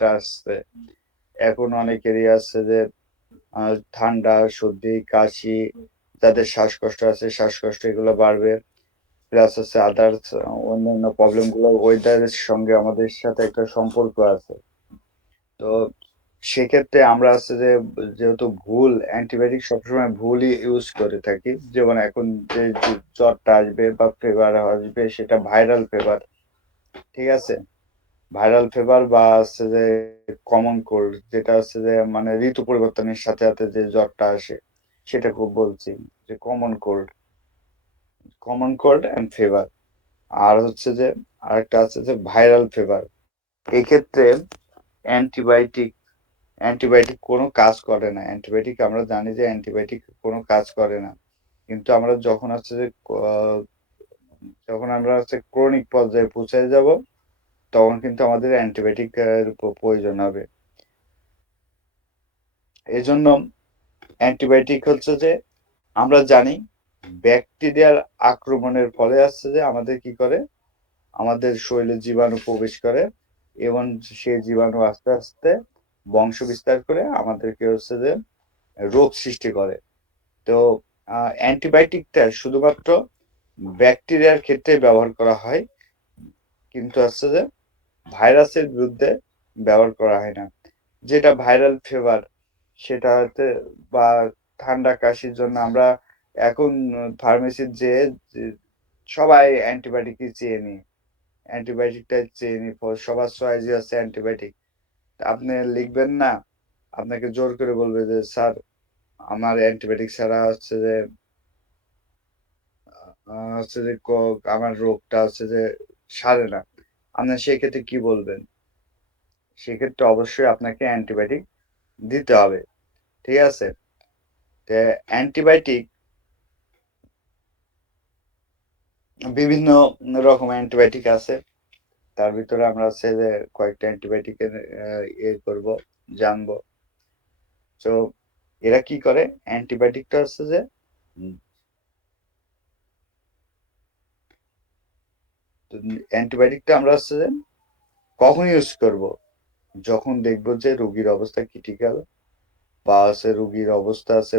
মাত্রা আসছে। এখন অনেকেরই আছে যে ঠান্ডা, সর্দি, কাশি, যাদের শ্বাসকষ্ট আছে শ্বাসকষ্ট এগুলো বাড়বে। প্লাস হচ্ছে আদার্স অন্যান্য প্রবলেম গুলো ওয়েদারের সঙ্গে আমাদের সাথে একটা সম্পর্ক আছে। তো সেক্ষেত্রে আমরা আছে যে যেহেতু ভুল অ্যান্টিবায়োটিক সবসময় ভুলই ইউজ করে থাকি। যেমন এখন যে জ্বরটা আসবে বা ফিভার আসবে সেটা ভাইরাল ফিভার। ঠিক আছে? ভাইরাল ফিভার বা হচ্ছে যে কমন কোল্ড যেটা হচ্ছে যে মানে ঋতু পরিবর্তনের সাথে সাথে যে জ্বরটা আসে সেটা খুব বলছি যে কমন কোল্ড এন্ড ফিভার। আর হচ্ছে যে আরেকটা আছে যে ভাইরাল ফিভার। এক্ষেত্রে অ্যান্টিবায়োটিক অ্যান্টিবায়োটিক কোনো কাজ করে না। অ্যান্টিবায়োটিক আমরা জানি যে অ্যান্টিবায়োটিক কোনো কাজ করে না। কিন্তু আমরা যখন হচ্ছে যে যখন আমরা হচ্ছে ক্রনিক পর্যায়ে পৌঁছে যাব তখন কিন্তু আমাদের অ্যান্টিবায়োটিক এর প্রয়োজন হবে। এজন্য অ্যান্টিবায়োটিক হচ্ছে যে আমরা জানি ব্যাকটেরিয়ার আক্রমণের ফলে আসছে যে আমাদের কি করে আমাদের শরীরে জীবাণু প্রবেশ করে এবং সেই জীবাণু আস্তে আস্তে বংশ বিস্তার করে আমাদেরকে হচ্ছে যে রোগ সৃষ্টি করে। তো অ্যান্টিবায়োটিকটা শুধুমাত্র ব্যাকটেরিয়ার ক্ষেত্রে ব্যবহার করা হয়, কিন্তু হচ্ছে যে ভাইরাসের বিরুদ্ধে ব্যবহার করা হয় না। যেটা ভাইরাল ফিভার সেটাতে বা ঠান্ডা কাশির জন্য আমরা এখন ফার্মেসির যেয়ে সবাই অ্যান্টিবায়োটিকই চেয়ে নিই। অ্যান্টিবায়োটিকটা চেয়ে নিই সবার চয়েসই আছে অ্যান্টিবায়োটিক। আপনি লিখবেন না, আপনাকে জোর করে বলবে যে স্যার আমার অ্যান্টিবায়োটিক ছাড়া হচ্ছে যে হচ্ছে যে আমার রোগটা হচ্ছে যে সারে না। আপনি সেক্ষেত্রে কি বলবেন? সেক্ষেত্রে অবশ্যই আপনাকে অ্যান্টিবায়োটিক দিতে হবে। ঠিক আছে? তো অ্যান্টিবায়োটিক বিভিন্ন রকম অ্যান্টিবায়োটিক আছে। তার ভিতরে আমরা হচ্ছে যে কয়েকটা অ্যান্টিবায়োটিকের করব, জানবো। তো এরা কি করে? অ্যান্টিবায়োটিকটা হচ্ছে যে অ্যান্টিবায়োটিকটা আমরা হচ্ছে যে কখন ইউজ করব? যখন দেখবো যে রোগীর অবস্থা ক্রিটিক্যাল বা হচ্ছে রোগীর অবস্থা আছে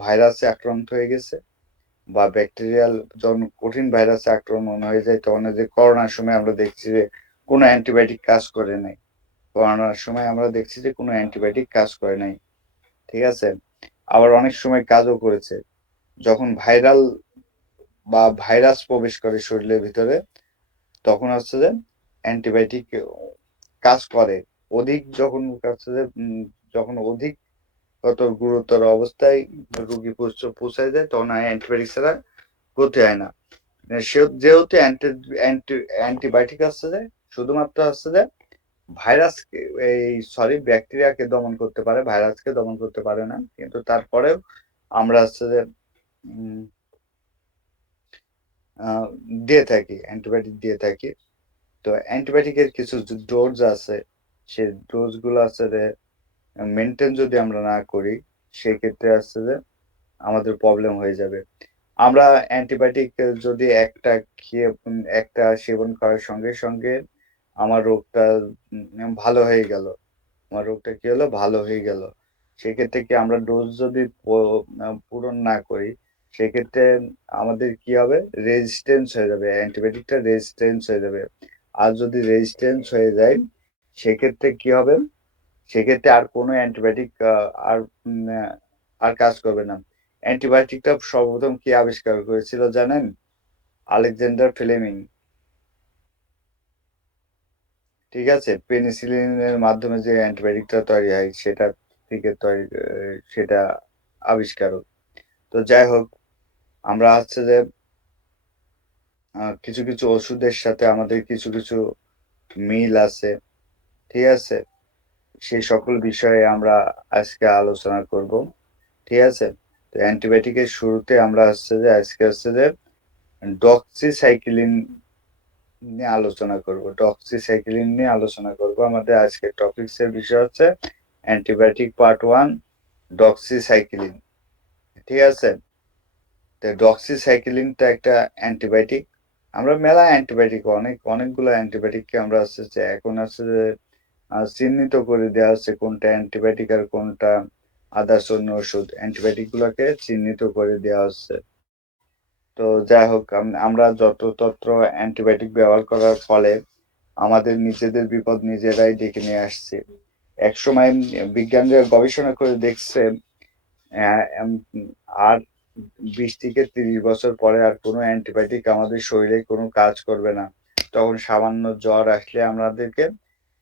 ভাইরাসে আক্রান্ত হয়ে গেছে বা ব্যাকটেরিয়াল যখন কঠিন ভাইরাসে আক্রমণ হয়ে যায় তখন যে করোনার সময় আমরা দেখছি যে কোনো অ্যান্টিবায়োটিক কাজ করে নাই। করোনার সময় আমরা দেখছি যে কোনো অ্যান্টিবায়োটিক কাজ করে নাই। ঠিক আছে? আবার অনেক সময় কাজও করেছে। যখন বা ভাইরাস প্রবেশ করে শরীরের ভিতরে তখন হচ্ছে যে অ্যান্টিবায়োটিক কাজ করে। অধিক যখন হচ্ছে যে যখন অধিক গুরুতর অবস্থায় রোগী পৌঁছায় যায় তখন আর অ্যান্টিবায়োটিক ছাড়া গতি হয় না। যেহেতু অ্যান্টিবায়োটিক আসছে যে শুধুমাত্র আসছে যে ভাইরাসকে ব্যাকটেরিয়াকে দমন করতে পারে, ভাইরাসকে দমন করতে পারে না। কিন্তু তারপরেও আমরা হচ্ছে যে উম, আহ, দিয়ে থাকি অ্যান্টিবায়োটিক দিয়ে থাকি। তো অ্যান্টিবায়োটিকের কিছু ডোজ আছে, সেই ডোজ গুলো আছে যে মেনটেন যদি আমরা না করি সেক্ষেত্রে আসছে যে আমাদের প্রবলেম হয়ে যাবে। আমরা অ্যান্টিবায়োটিক যদি একটা সেবন করার সঙ্গে সঙ্গে আমার রোগটা ভালো হয়ে গেল, আমার রোগটা কি হলো ভালো হয়ে গেল, সেক্ষেত্রে কি আমরা ডোজ যদি পূরণ না করি সেক্ষেত্রে আমাদের কি হবে? রেজিস্ট্যান্স হয়ে যাবে, অ্যান্টিবায়োটিকটা রেজিস্ট্যান্স হয়ে যাবে। আর যদি রেজিস্ট্যান্স হয়ে যায় সেক্ষেত্রে কি হবে? সেক্ষেত্রে আর কোনো অ্যান্টিবায়োটিক আর উম, আহ, আর কাজ করবে না। অ্যান্টিবায়োটিকটা সর্বপ্রথম কে আবিষ্কার করেছিল জানেন? Alexander Fleming. ঠিক আছে? পেনিসিলিনের মাধ্যমে যে অ্যান্টিবায়োটিকটা তৈরি হয় সেটা থেকে তৈরি সেটা আবিষ্কারক। তো যাই হোক, আমরা হচ্ছে যে কিছু কিছু ওষুধের সাথে আমাদের কিছু কিছু মিল আছে। ঠিক আছে? সেই সকল বিষয়ে আমরা আজকে আলোচনা করব। ঠিক আছে? তো অ্যান্টিবায়োটিকের শুরুতে আমরা আজকে হচ্ছে যে ডক্সিসাইক্লিন নিয়ে আলোচনা করব। আমাদের আজকের টপিকস এর বিষয় হচ্ছে অ্যান্টিবায়োটিক পার্ট 1, ডক্সিসাইক্লিন। ঠিক আছে? তো ডক্সিসাইক্লিনটা একটা অ্যান্টিবায়োটিক। আমরা মেলা অ্যান্টিবায়োটিক অনেকগুলো অ্যান্টিবায়োটিককে আমরা এখন চিহ্নিত করে দেওয়া হচ্ছে কোনটা অ্যান্টিবায়োটিক আর কোনটা আদার্স অন্য ওষুধ। অ্যান্টিবায়োটিক গুলোকে চিহ্নিত করে দেওয়া হচ্ছে। তো যাই হোক, আমরা যত্রতত্র অ্যান্টিবায়োটিক ব্যবহার করার ফলে আমাদের নিজেদের বিপদ নিজেরাই ডেকে নিয়ে আসছে। একসময় বিজ্ঞানীরা গবেষণা করে দেখছে আর 20 থেকে 30 বছর পরে আর কোনো অ্যান্টিবায়োটিক আমাদের শরীরে কোনো কাজ করবে না। তখন সামান্য জ্বর আসলে আমাদেরকে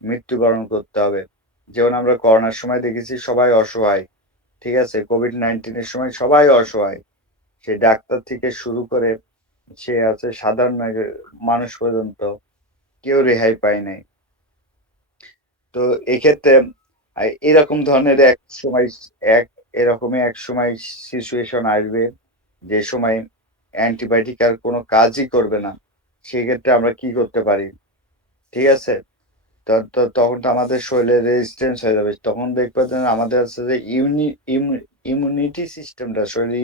মৃত্যুবরণ করতে হবে। যেমন আমরা করোনার সময় দেখেছি সবাই অসহায়। ঠিক আছে? COVID-19 এর সময় সবাই অসহায়। সে ডাক্তার থেকে শুরু করে সে আছে সাধারণ মানুষ পর্যন্ত কেউ রেহাই পায় নাই। তো এক্ষেত্রে এরকম ধরনের এক এরকমই এক সময় সিচুয়েশন আসবে যে সময় অ্যান্টিবায়োটিক আর কোনো কাজই করবে না। সেক্ষেত্রে আমরা কি করতে পারি? ঠিক আছে? তখন তো আমাদের শরীরে রেজিস্ট্যান্স হয়ে যাবে। তখন দেখবা যে আমাদের আছে যে ইমিউনিটি সিস্টেমটা শরীরের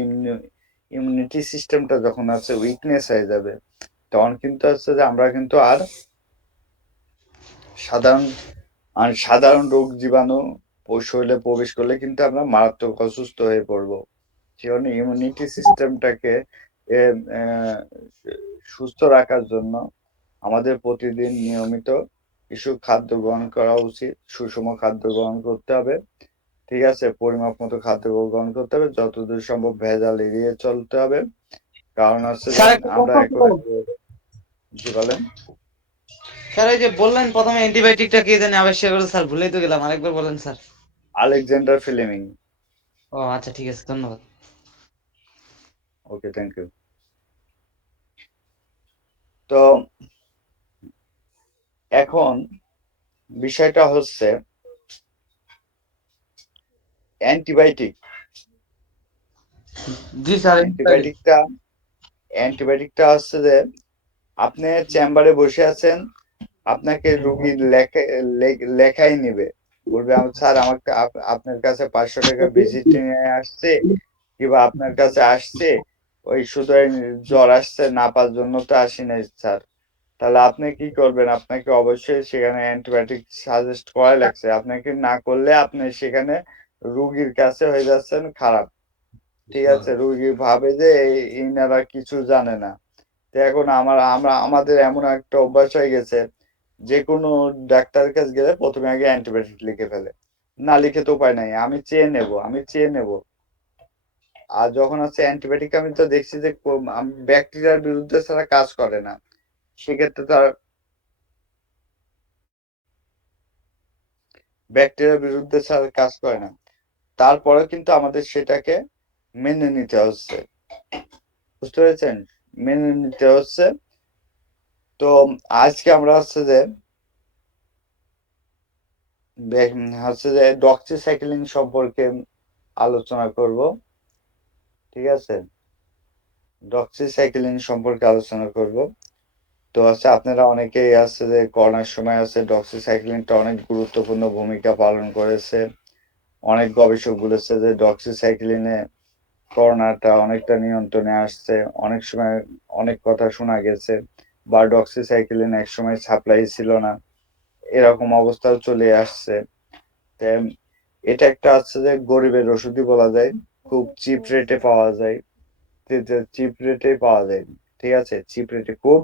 ইমিউনিটি সিস্টেমটা যখন আছে উইকনেস হয়ে যাবে, তখন কিন্তু হচ্ছে যে আমরা কিন্তু আর সাধারণ সাধারণ রোগ জীবাণু শরীরে প্রবেশ করলে কিন্তু আমরা মারাত্মক অসুস্থ হয়ে পড়বো। সেজন্য ইমিউনিটি সিস্টেমটাকে সুস্থ রাখার জন্য আমাদের প্রতিদিন নিয়মিত কিছু খাদ্য গ্রহণ করা উচিত। সুষম খাদ্য গ্রহণ করতে হবে। ঠিক আছে? পরিমাপ মতো খাদ্য গ্রহণ করতে হবে। যতদূর সম্ভব ভেজাল এড়িয়ে চলতে হবে। কারণ হচ্ছে যে স্যার একটা আমরা প্রশ্ন এখন ছিল। জি বলেন। স্যার এই যে বললেন প্রথমে অ্যান্টিবায়োটিকটা কি জানি আবিষ্কার করে, স্যার ভুলেই তো গেলাম, আরেকবার বলেন স্যার। Alexander Fleming. ও আচ্ছা, ঠিক আছে, ধন্যবাদ। ওকে, থ্যাংক ইউ। তো এখন বিষয়টা হচ্ছে অ্যান্টিবায়োটিক। জি স্যার, অ্যান্টিবায়োটিক। অ্যান্টিবায়োটিকটা অ্যান্টিবায়োটিকটা হচ্ছে যে আপনি চেম্বারে বসে আছেন, আপনাকে রুগী লেখাই নিবে। বলবে স্যার আমাকে আপনার কাছে 500 টাকা ভিজিট নিয়ে আসছে, কিংবা আপনার কাছে আসছে ওই শুধু জ্বর আসছে, নাপার জন্য তো আসি নাই স্যার। তাহলে আপনি কি করবেন? আপনাকে অবশ্যই সেখানে অ্যান্টিবায়োটিক সাজেস্ট করা লাগছে। আপনাকে না করলে আপনি সেখানে রুগীর কাছে হয়ে যাচ্ছেন খারাপ। ঠিক আছে? রুগী ভাবে যে ইনারা কিছু জানে না। তো এখন আমাদের এমন একটা অভ্যাস হয়ে গেছে, যে কোনো ডাক্তারের কাছে গেলে প্রথমে আগে অ্যান্টিবায়োটিক লিখে ফেলে। না লিখে তো উপায় নাই, আমি চেয়ে নেব। আর যখন হচ্ছে অ্যান্টিবায়োটিক, আমি তো দেখছি যে ব্যাকটেরিয়ার বিরুদ্ধে ছাড়া কাজ করে না। সেক্ষেত্রে তার ব্যাকটেরিয়ার বিরুদ্ধে ছাড়া কাজ করে না। তারপরে কিন্তু আমাদের সেটাকে মেনে নিতে হচ্ছে। বুঝতে পেরেছেন? মেনে নিতে হচ্ছে। তো আজকে আমরা হচ্ছে যে ডক্সিসাইক্লিন সম্পর্কে আলোচনা করব। ঠিক আছে? ডক্সিসাইক্লিন সম্পর্কে আলোচনা করব। তো আপনারা অনেকেই যে করোনার সময় ডক্সিসাইক্লিনটা অনেক গুরুত্বপূর্ণ ভূমিকা পালন করেছে। অনেক গবেষক বলেছে যে ডক্সিসাইক্লিনে করোনাটা অনেকটা নিয়ন্ত্রণে আসছে। অনেক সময় অনেক কথা শোনা গেছে, বা ডক্সিসাইক্লিন একসময় সাপ্লাই ছিল না, এরকম অবস্থাও চলে আসছে। এটা একটা যে গরিবের ওষুধই বলা যায়। খুব চিপ রেটে পাওয়া যায়। চিপ রেটে পাওয়া যায়। ঠিক আছে? চিপ রেটে, খুব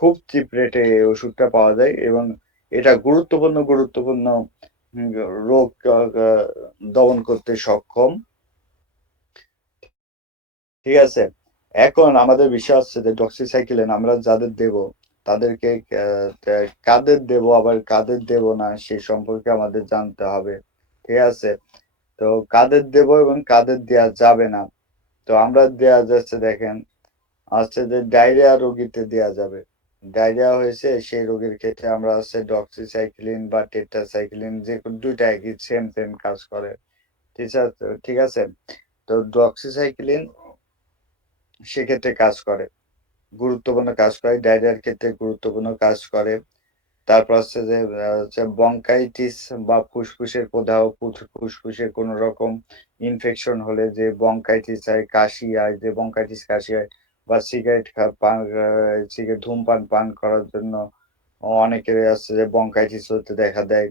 খুব চিপ রেটে এই ওষুধটা পাওয়া যায়, এবং এটা গুরুত্বপূর্ণ রোগ দমন করতে সক্ষম। ঠিক আছে? এখন আমাদের বিষয় হচ্ছে যে ডক্সিসাইক্লিন আমরা যাদের দেব, তাদেরকে কাদের দেব আবার কাদের দেব না সে সম্পর্কে আমাদের জানতে হবে। ঠিক আছে? তো কাদের দেব এবং কাদের দেয়া যাবে না। তো আমরা দেয়া যাচ্ছে, দেখেন, যে ডায়রিয়া রোগীতে দেয়া যাবে। ডায়রিয়া হয়েছে সেই রোগীর ক্ষেত্রে আমরা ডক্সিসাইক্লিন বা টেট্রাসাইক্লিন, যে দুইটা একই সেম সেম কাজ করে। ঠিক আছে? ঠিক আছে? তো ডক্সিসাইক্লিন সেক্ষেত্রে কাজ করে, গুরুত্বপূর্ণ কাজ করে, ডায়রিয়ার ক্ষেত্রে গুরুত্বপূর্ণ কাজ করে। তারপর বঙ্কাইটিস বা ফুসফুসের প্রদাহ, ফুসফুসের কোন রকম ইনফেকশন হলে যে বঙ্কাইটিস হয়, কাশি হয়, যে বঙ্কাইটিস কাশি হয়, বা ধূমপান পান করার জন্য অনেকের যে বঙ্কাইটিস হতে দেখা দেয়।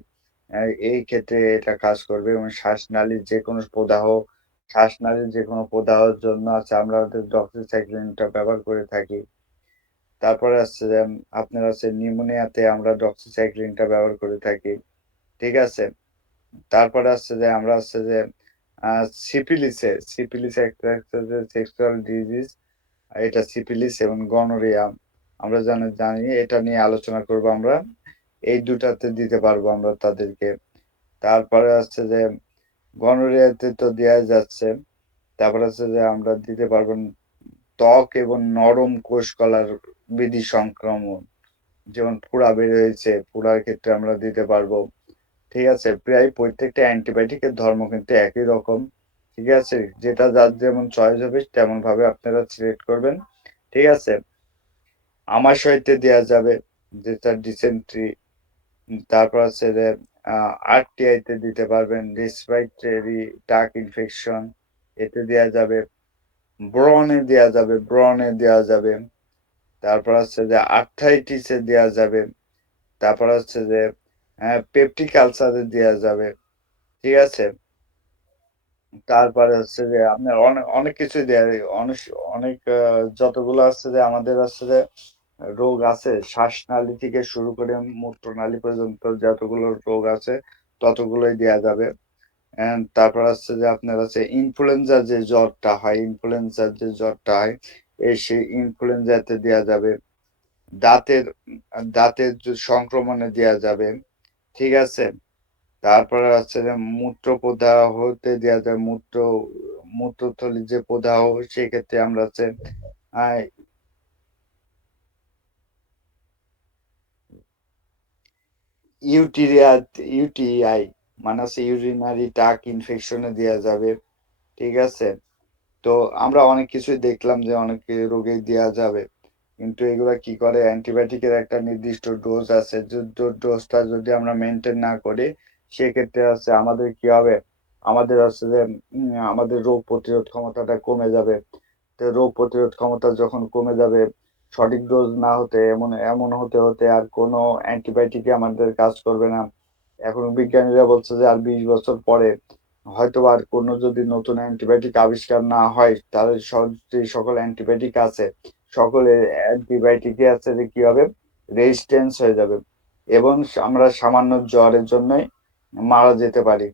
এই ক্ষেত্রে এটা কাজ করবে এবং শ্বাসনালীর যেকোনো প্রদাহের জন্য আমরা ডক্সিসাইক্লিনটা ব্যবহার করে থাকি। তারপরে যে আপনার নিউমোনিয়াতে আমরা ডক্সিসাইক্লিনটা ব্যবহার করে থাকি। ঠিক আছে? তারপরে যে আমরা যে আ সিফিলিসে একটা যে সেক্সুয়াল ডিজিজ এটা সিফিলিস এবং গনোরিয়া আমরা জানি এটা নিয়ে আলোচনা করব আমরা। এই ২ টাতে দিতে পারবো আমরা তাদেরকে। তারপরে যে গনোরিয়াতে তো দেয়া যাচ্ছে। তারপরে যে আমরা দিতে পারবো ত্বক এবং নরম কোষকলার বৃদ্ধি সংক্রমণ। যেমন ফোড়া বের হয়েছে, ফোড়ার ক্ষেত্রে আমরা দিতে পারবো। ঠিক আছে? প্রায় প্রত্যেকটা অ্যান্টিবায়োটিকের ধর্ম কিন্তু একই রকম। ঠিক আছে? যেটা যার যেমন চয়েস হবে তেমনভাবে আপনারা সিলেক্ট করবেন। ঠিক আছে? আমাশয়তে দেয়া যাবে যেটা ডিসেন্ট্রি। তারপর যে আরটিআই তে দিতে পারবেন, রেসপিরেটরি ট্র্যাক ইনফেকশন এতে দেয়া যাবে। ব্রণে দেয়া যাবে। তারপর যে আর্থ্রাইটিস এ দেয়া যাবে। তারপর যে পেপটিক আলসারে দেয়া যাবে। ঠিক আছে? তারপরে যে আপনার অনেক কিছুই দেয়া অনেক অনেক যতগুলো যে আমাদের যে রোগ আছে শ্বাসনালী থেকে শুরু করে মূত্রনালী পর্যন্ত যতগুলো রোগ আছে ততগুলোই দেয়া যাবে। তারপর যে আপনার ইনফ্লুয়েঞ্জার যে জ্বরটা হয় সেই ইনফ্লুয়েঞ্জাতে দেয়া যাবে। দাঁতের দাঁতের সংক্রমণে দেয়া যাবে। ঠিক আছে? তারপরে যে মূত্রপ্রদাহ হতে দেয়া যায় মূত্রথলির যে প্রদাহ সেক্ষেত্রে আমরা আ ইউটিআই মানে ইউরিনারি ট্র্যাক্ট ইনফেকশন এ দেয়া যাবে। ঠিক আছে? তো আমরা অনেক কিছুই দেখলাম যে অনেক রোগেই দেয়া যাবে। কিন্তু এগুলা কি করে অ্যান্টিবায়োটিকের একটা নির্দিষ্ট ডোজ আছে। ডোজটা যদি আমরা মেইনটেইন না করি সেক্ষেত্রে আমাদের কি হবে? আমাদের যে আমাদের রোগ প্রতিরোধ ক্ষমতাটা কমে যাবে। তো রোগ প্রতিরোধ ক্ষমতা যখন কমে যাবে, সঠিক ডোজ না হতে এমন হতে আর কোনো অ্যান্টিবায়োটিকই আমাদের কাজ করবে না। এখন বিজ্ঞানীরা বলছে যে আর ২০ বছর পরে হয়তোবা আর কোনো যদি নতুন অ্যান্টিবায়োটিক আবিষ্কার না হয়, তাহলে যে সকল অ্যান্টিবায়োটিক আছে, সকল অ্যান্টিবায়োটিকই যে কি হবে? রেজিস্ট্যান্স হয়ে যাবে এবং আমরা সামান্য জ্বরের জন্যই মারা যেতে পারি।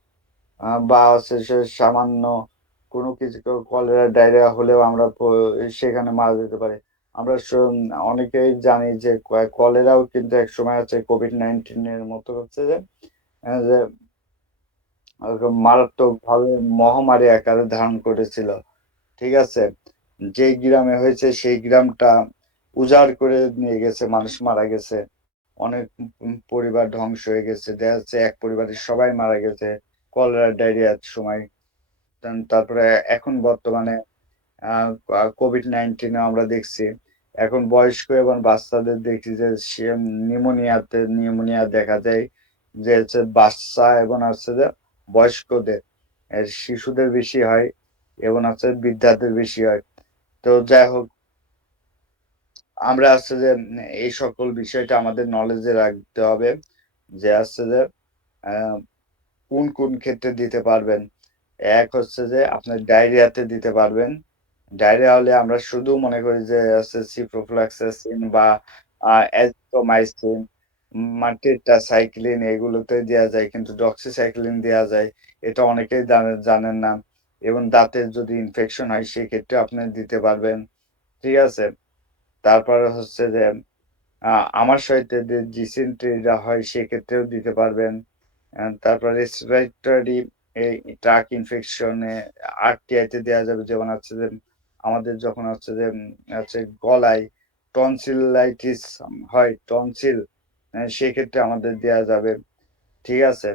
বা সে সামান্য কোনো কিছু কলেরা, ডায়রিয়া হলেও আমরা সেখানে মারা যেতে পারি। আমরা অনেকেই জানি যে কলেরাও কিন্তু একসময় COVID-19 এর মতো যে মারাত্মকভাবে মহামারী আকারে ধারণ করেছিল। ঠিক আছে? যেই গ্রামে হয়েছে সেই গ্রামটা উজাড় করে নিয়ে গেছে, মানুষ মারা গেছে। অনেক পরিবার ধ্বংস হয়ে গেছে। দেখা যাচ্ছে এক পরিবারের সবাই মারা গেছে কলেরা, ডায়রিয়ার সময়। তারপরে এখন বর্তমানে আ আ COVID-19 এ আমরা দেখছি। এখন বয়স্ক এবং বাচ্চাদের দেখছি যে নিউমোনিয়া দেখা যায় যে বাচ্চা এবং যে বয়স্কদের। শিশুদের বেশি হয় এবং বৃদ্ধাদের বেশি হয়। তো যাই হোক আমরা যে এই সকল বিষয়টা আমাদের নলেজে রাখতে হবে যে যে আ কোন ক্ষেত্রে দিতে পারবেন। এক যে আপনার ডায়রিয়াতে দিতে পারবেন। ডায়রিয়া হলে আমরা শুধু মনে করি যে সিপ্রোফ্লক্সাসিন বা অ্যাজিথ্রোমাইসিন, টেট্রাসাইক্লিন এগুলোতে দেয়া যায়। কিন্তু ডক্সিসাইক্লিন দেয়া যায়। এটা অনেকেই জানেন না। এবং দাঁতের যদি ইনফেকশন হয় সেক্ষেত্রে আপনি দিতে পারবেন। ঠিক আছে? তারপরে যে আ আমাশয়তে যে ডিসেন্ট্রিটা হয় সেক্ষেত্রেও দিতে পারবেন। তারপর রেসপিরেটরি এই ট্রাক ইনফেকশনে আরটিআই তে দেয়া যাবে। যেমন যে আমাদের যখন যে গলায় টনসিলাইটিস হয়, টনসিল সেক্ষেত্রে আমাদের দেয়া যাবে। ঠিক আছে?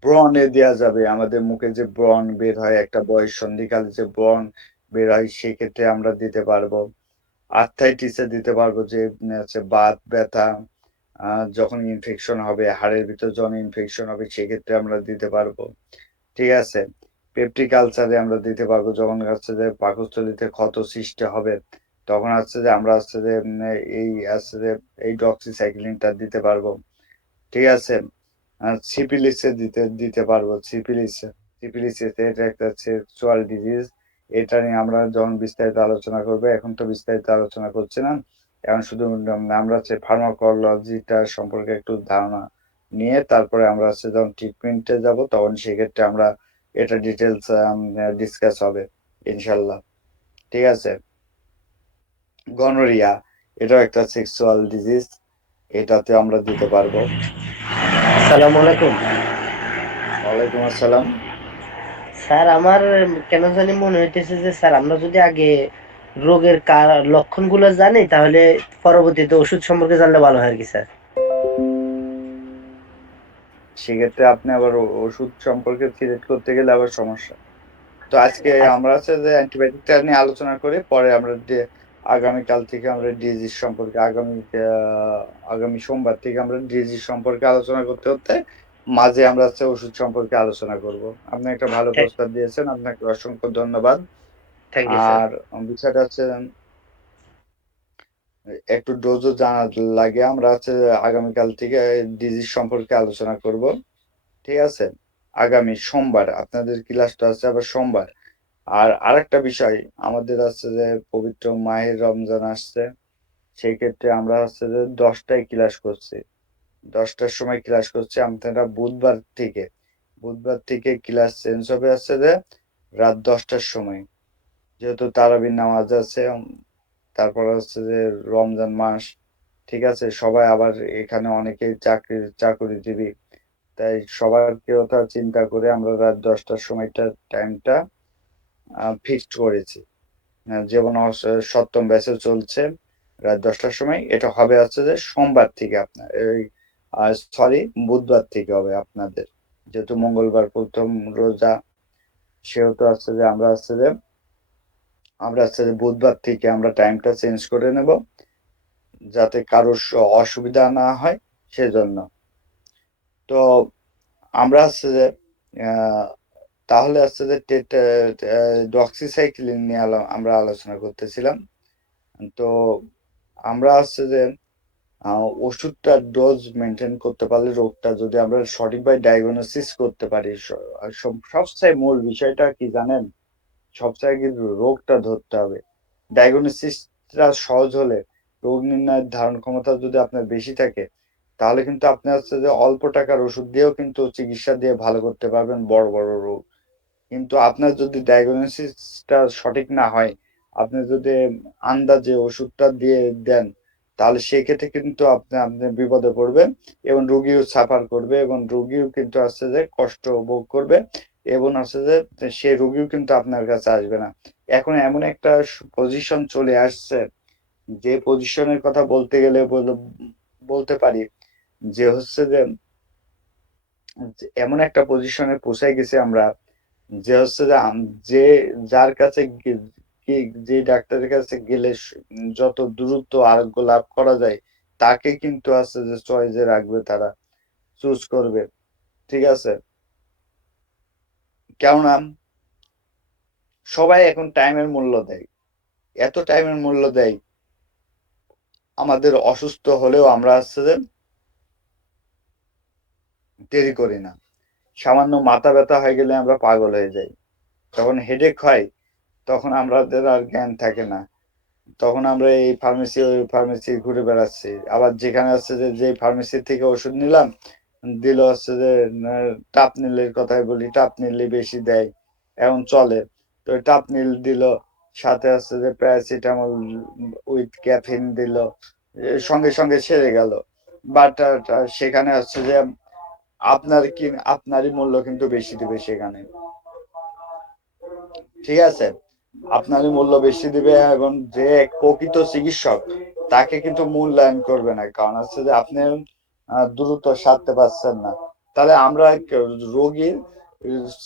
ব্রণে দেয়া যাবে। আমাদের মুখে যে ব্রণ বের হয় একটা বয়স সন্ধিকালে যে ব্রণ বের হয় সেক্ষেত্রে আমরা দিতে পারবো। আর্থ্রাইটিস এ দিতে পারবো যে বাত ব্যথা আ যখন ইনফেকশন হবে, হাড়ের ভিতর যখন ইনফেকশন হবে সেক্ষেত্রে আমরা দিতে পারবো। ঠিক আছে? পেপটিক আলসারে আমরা দিতে পারবো যখন যে পাকস্থলীতে ক্ষত সৃষ্টি হবে, তখন যে আমরা যে এই যে এই ডক্সিসাইক্লিনটা দিতে পারবো। ঠিক আছে? সিপিলিসে দিতে পারবো। সিপিলিসিস এটা একটা সেক্সুয়াল ডিজিজ। এটা নিয়ে আমরা যখন বিস্তারিত আলোচনা করবো, এখন তো বিস্তারিত আলোচনা করছি না। এখন শুধু আমরা হচ্ছে ফার্মাকোলজিটা সম্পর্কে একটু ধারণা নিয়ে তারপরে আমরা হচ্ছে যখন ট্রিটমেন্টে যাব তখন সেক্ষেত্রে আমরা এটা ডিটেলস ডিসকাস হবে ইনশাল্লাহ। ঠিক আছে। গনোরিয়া এটাও একটা সেক্সুয়াল ডিজিজ, এটাতে আমরা দিতে পারবো। আসসালামু আলাইকুম। ওয়ালাইকুম আসসালাম। স্যার, আমার কেন জানি মনে হইতেছে যে স্যার আমরা যদি আগে রোগের লক্ষণগুলো জানি তাহলে পরবর্তীতে ওষুধ সম্পর্কে জানলে ভালো হয় আর কি স্যার। সেক্ষেত্রে আপনি আবার ওষুধ সম্পর্কে সিলেক্ট করতে গেলে আবার সমস্যা। তো আজকে আমরা হচ্ছে যে অ্যান্টিবায়োটিকটা নিয়ে আলোচনা করে পরে আমরা আগামীকাল থেকে আমরা ডিজিজ সম্পর্কে আগামী সোমবার থেকে আমরা ডিজিজ সম্পর্কে আলোচনা করতে করতে মাঝে আমরা হচ্ছে ওষুধ সম্পর্কে আলোচনা করব। আপনি একটা ভালো প্রস্তাব দিয়েছেন, আপনাকে অসংখ্য ধন্যবাদ। Thank you sir. আর বিষয়টা হচ্ছে একটু ডোজও জানা লাগে। আমরা হচ্ছে আগামীকাল থেকে ডিজিজ সম্পর্কে আলোচনা করব। ঠিক আছে। আগামী সোমবার আপনাদের ক্লাসটা আছে আবার সোমবার। আর আরেকটা বিষয়, আমাদের আছে যে পবিত্র মাহের রমজান আসছে, সেই ক্ষেত্রে আমরা হচ্ছে যে 10টায় ক্লাস করছি, 10টার সময় ক্লাস করছি। আপনারা বুধবার থেকে ক্লাস চেঞ্জ হবে হচ্ছে যে রাত 10টার সময়, যেহেতু তারাবির নামাজ আছে। তারপর হচ্ছে যে রমজান মাস। ঠিক আছে। সবাই আবার এখানে অনেকেই চাকরিজীবী, তাই সবার কথা চিন্তা করে আমরা রাত 10টার সময়টা টাইমটা ফিক্সড করেছি। যেমন সপ্তম ব্যাচে চলছে রাত 10টার সময়, এটা হবে হচ্ছে যে সোমবার থেকে আপনার এই সরি বুধবার থেকে হবে আপনাদের, যেহেতু মঙ্গলবার প্রথম রোজা, সেহেতু হচ্ছে যে আমরা হচ্ছে যে বুধবার থেকে আমরা টাইমটা চেঞ্জ করে নেব, যাতে কারোর অসুবিধা না হয় সেজন্য। তো আমরা হচ্ছে যে আহ, তাহলে হচ্ছে যে ডক্সিসাইক্লিন নিয়ে আমরা আলোচনা করতেছিলাম। তো আমরা হচ্ছে যে ওষুধটার ডোজ মেনটেন করতে পারলে, রোগটা যদি আমরা সঠিকভাবে ডায়াগনোসিস করতে পারি, সবচেয়ে মূল বিষয়টা কি জানেন? সবচেয়ে কিন্তু রোগটা ধরতে হবে। ডায়াগনোসিসটা সহজ হলে, রোগ নির্ণয়ের ধারণ ক্ষমতা যদি আপনার বেশি থাকে, তাহলে কিন্তু আপনি হচ্ছে যে অল্প টাকার ওষুধ দিয়েও কিন্তু চিকিৎসা দিয়ে ভালো করতে পারবেন বড় বড় রোগ। কিন্তু আপনার যদি ডায়াগনোসিসটা সঠিক না হয়, আপনি যদি আন্দাজে ওষুধটা দিয়ে দেন, তাহলে সেক্ষেত্রে কিন্তু আপনি আপনি বিপদে পড়বেন এবং রুগীও সাফার করবে এবং রুগীও কিন্তু আসছে যে কষ্ট ভোগ করবে এবং আসছে যে সে রুগীও কিন্তু আপনার কাছে আসবে না। এখন এমন একটা পজিশন চলে আসছে, যে পজিশনের কথা বলতে গেলে বলতে পারি যে হচ্ছে যে এমন একটা পজিশনে পৌঁছায় গেছি আমরা, যে হচ্ছে যে যে যার কাছে যে ডাক্তারের কাছে গেলে যত দ্রুত আরোগ্য লাভ করা যায়, তাকে কিন্তু আছে যে চয়েসে রাখবে, তারা চুজ করবে। ঠিক আছে। কেননা সবাই এখন টাইমের মূল্য দেয়, এত টাইমের মূল্য দেয়, আমাদের অসুস্থ হলেও আমরা হচ্ছে যে দেরি করি না। সামান্য মাথা ব্যথা হয়ে গেলে আমরা পাগল হয়ে যাই, তখন হেডেক হয়, তখন আমাদের আর জ্ঞান থাকে না, তখন আমরা এই ফার্মেসি ওই ফার্মেসি ঘুরে বেড়াচ্ছি। আবার যেখানে হচ্ছে যে ফার্মেসি থেকে ওষুধ নিলাম, দিল হচ্ছে যে টাপনিলের কথাই বলি, টাপনিলি বেশি দেয়, এখন চলে। তো টাপনিল দিল, সাথে হচ্ছে যে প্যারাসিটামল উইথ ক্যাফিন দিল, সঙ্গে সঙ্গে সেরে গেল। বাট সেখানে হচ্ছে যে আপনারই মূল্য কিন্তু বেশি দিবে সেখানে। ঠিক আছে। আপনারই মূল্য বেশি দিবে এবং যে প্রকৃত চিকিৎসক, তাকে কিন্তু মূল্যায়ন করবে না, কারণ হচ্ছে যে আপনি দ্রুত সারতে পারছেন না। তাহলে আমরা রোগীর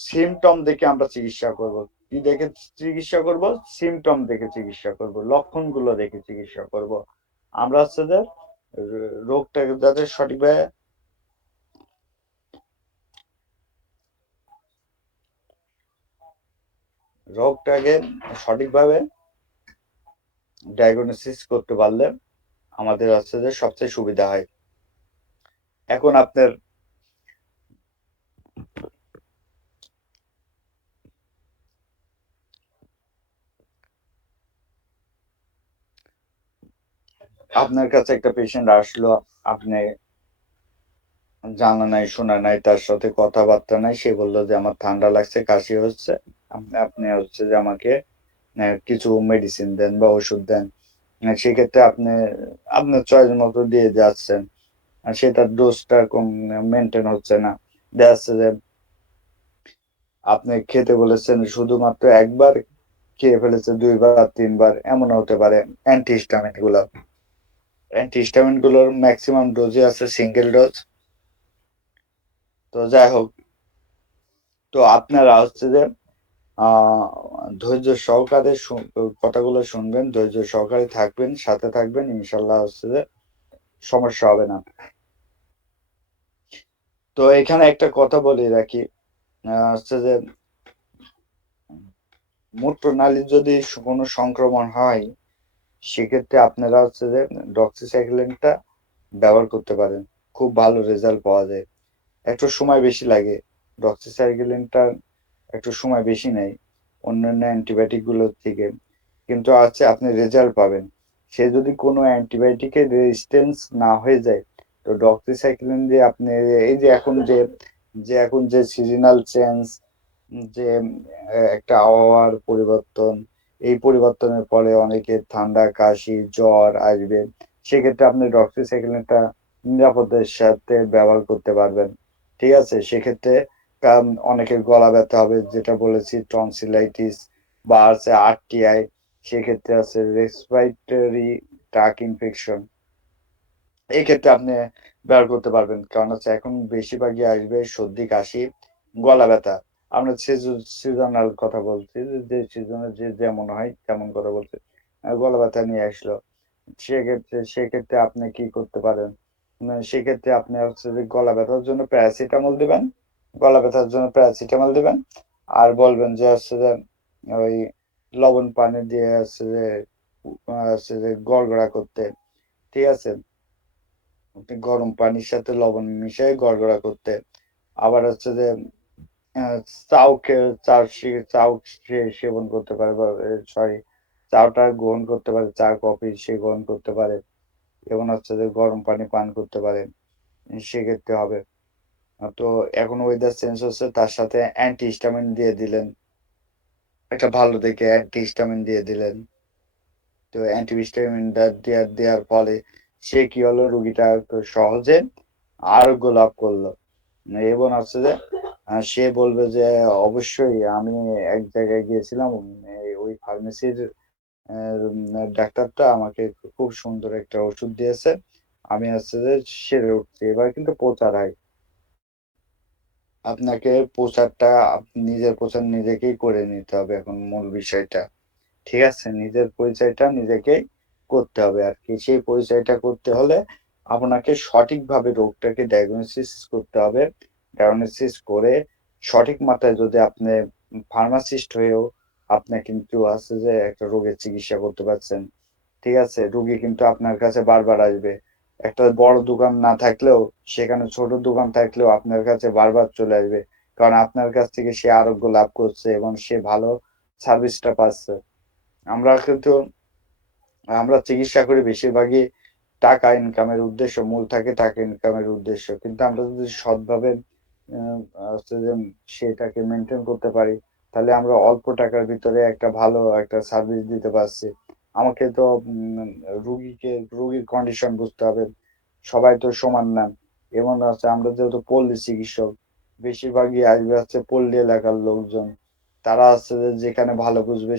সিমটম দেখে আমরা চিকিৎসা করব। কি দেখে চিকিৎসা করব? সিমটম দেখে চিকিৎসা করব, লক্ষণগুলো দেখে চিকিৎসা করব। আমরা হচ্ছে যে রোগটাকে যাতে সঠিকভাবে রোগটাকে সঠিকভাবে ডায়াগনোসিস করতে পারলে আমাদের হচ্ছে যে সবচেয়ে সুবিধা হয়। এখন আপনার আপনার কাছে একটা পেশেন্ট আসলো, আপনি জানা নাই শোনা নাই, তার সাথে কথাবার্তা নাই, সে বলল যে আমার ঠান্ডা লাগছে, কাশি হচ্ছে, আপনি হচ্ছে যে আমাকে কিছু মেডিসিন দেন বা ওষুধ দেন। সেক্ষেত্রে আপনি আপনার চয়েস মতো দিয়ে যাচ্ছেন, আর সেটার ডোজটা কম মেনটেন হচ্ছে না। দেখা যাচ্ছে যে আপনি খেতে বলেছেন শুধুমাত্র একবার, খেয়ে ফেলেছে ২ বার ৩ বার, এমনও হতে পারে। অ্যান্টিহিস্টামিন গুলোর ম্যাক্সিমাম ডোজই আছে সিঙ্গেল ডোজ। তো যাই হোক, তো আপনারা হচ্ছে যে আ ধৈর্য সহকারে কথাগুলো শুনবেন, ধৈর্য সহকারে থাকবেন, সাথে থাকবেন। ইনশাআল্লাহ হচ্ছে যে সমস্যা হবে না। তো এখানে একটা কথা বলে রাখি, হচ্ছে যে মূত্রনালীর যদি কোনো সংক্রমণ হয়, সেক্ষেত্রে আপনারা হচ্ছে যে ডক্সিসাইক্লিনটা ব্যবহার করতে পারেন। খুব ভালো রেজাল্ট পাওয়া যায়। একটু সময় বেশি লাগে। ডক্সিসাইক্লিনটা একটু সময় বেশি নেয় অন্যান্য অ্যান্টিবায়োটিক গুলোর থেকে। কিন্তু আছে আপনি রেজাল্ট পাবেন। সে যদি কোনো অ্যান্টিবায়োটিকের রেজিস্ট্যান্স না হয়ে যায়, তো ডক্সিসাইক্লিন দিয়ে আপনি এই যে এখন যে সিজনাল চেঞ্জ, যে একটা আবহাওয়ার পরিবর্তন, এই পরিবর্তনের ফলে অনেকের ঠান্ডা, কাশি, জ্বর আসবে। সেক্ষেত্রে আপনি ডক্সিসাইক্লিনটা নিরাপদের সাথে ব্যবহার করতে পারবেন। ঠিক আছে? সেক্ষেত্রে অনেকের গলা ব্যথা হবে, যেটা বলেছি টনসিলাইটিস বা আছে আরটিআই, সেক্ষেত্রে আছে রেসপিরেটরি ট্র্যাক্ট ইনফেকশন। এই ক্ষেত্রে আপনি ব্যবহার করতে পারবেন। কারণ হচ্ছে এখন বেশিরভাগই আসবে সর্দি, কাশি, গলা ব্যথা। আমরা সিজনাল কথা বলছি, যে সিজনে যে যেমন হয় তেমন কথা বলছি। গলা ব্যথা নিয়ে আসলো। সেক্ষেত্রে আপনি কি করতে পারেন? সেক্ষেত্রে আপনি হচ্ছে যে গলা ব্যথার জন্য প্যারাসিটামল দিবেন। গলা ব্যথার জন্য প্যারাসিটামল দিবেন। আর বলবেন যে হচ্ছে যে ওই লবণ পানি দিয়ে হচ্ছে যে গড়গড়া করতে। ঠিক আছে? আপনি গরম পানির সাথে লবণ মিশিয়ে গড়গড়া করতে। আবার হচ্ছে যে আহ, চাও সেবন করতে পারে, বা সরি, চাটা গ্রহণ করতে পারে, চা কফি সে গ্রহণ করতে পারে, এবং হচ্ছে যে গরম পানি পান করতে পারে। সেক্ষেত্রে হবে। তো এখন ওয়েদার চেঞ্জ হচ্ছে, তার সাথে অ্যান্টিহিস্টামিন দিয়ে দিলেন, একটা ভালো দেখে অ্যান্টিহিস্টামিন দিয়ে দিলেন। তো অ্যান্টিহিস্টামিনটা দেওয়ার ফলে সে কি হলো, রুগীটা তো সহজে আরোগ্য লাভ করলো। এবং হচ্ছে যে সে বলবে যে অবশ্যই আমি এক জায়গায় গিয়েছিলাম, ওই ফার্মেসির ডাক্তারটা আমাকে খুব সুন্দর একটা ওষুধ দিয়েছে, আমি হচ্ছে যে সেরে উঠছি। এবার কিন্তু প্রচার হয়, আপনাকে প্রচারটা নিজের প্রচার নিজেকেই করে নিতে হবে, এখন মূল বিষয়টা। ঠিক আছে? নিজের পরিচয়টা নিজেকেই করতে হবে আর কি। সেই পরিচয়টা করতে হলে আপনাকে সঠিকভাবে রোগটাকে ডায়াগনোসিস করতে হবে। ডায়াগনোসিস করে সঠিক মাত্রায় যদি আপনি ফার্মাসিস্ট হয়েও আপনি কিন্তু আছে যে একটা রোগের চিকিৎসা করতে পারছেন। ঠিক আছে? রোগী কিন্তু আপনার কাছে বারবার আসবে। একটা বড় দোকান না থাকলেও, সেখানে ছোট দোকান থাকলেও আপনার কাছে বারবার চলে আসবে। কারণ আপনার কাছ থেকে সে আরোগ্য লাভ করছে এবং সে ভালো সার্ভিসটা পাচ্ছে। আমরা কিন্তু আমরা চিকিৎসা করি বেশিরভাগই টাকা ইনকামের উদ্দেশ্য, মূল থাকে টাকা ইনকামের উদ্দেশ্য। কিন্তু আমরা যদি সৎভাবে হচ্ছে যে সেটাকে মেনটেন করতে পারি, তাহলে আমরা অল্প টাকার ভিতরে একটা ভালো একটা সার্ভিস দিতে পারছি। আমাকে তো রুগীর কন্ডিশন বুঝতে হবে। সবাই তো সমান না। এবং হচ্ছে আমরা যেহেতু পল্লী চিকিৎসক, বেশিরভাগই আসবে হচ্ছে পল্লী এলাকার লোকজন। তারা হচ্ছে যে যেখানে ভালো বুঝবে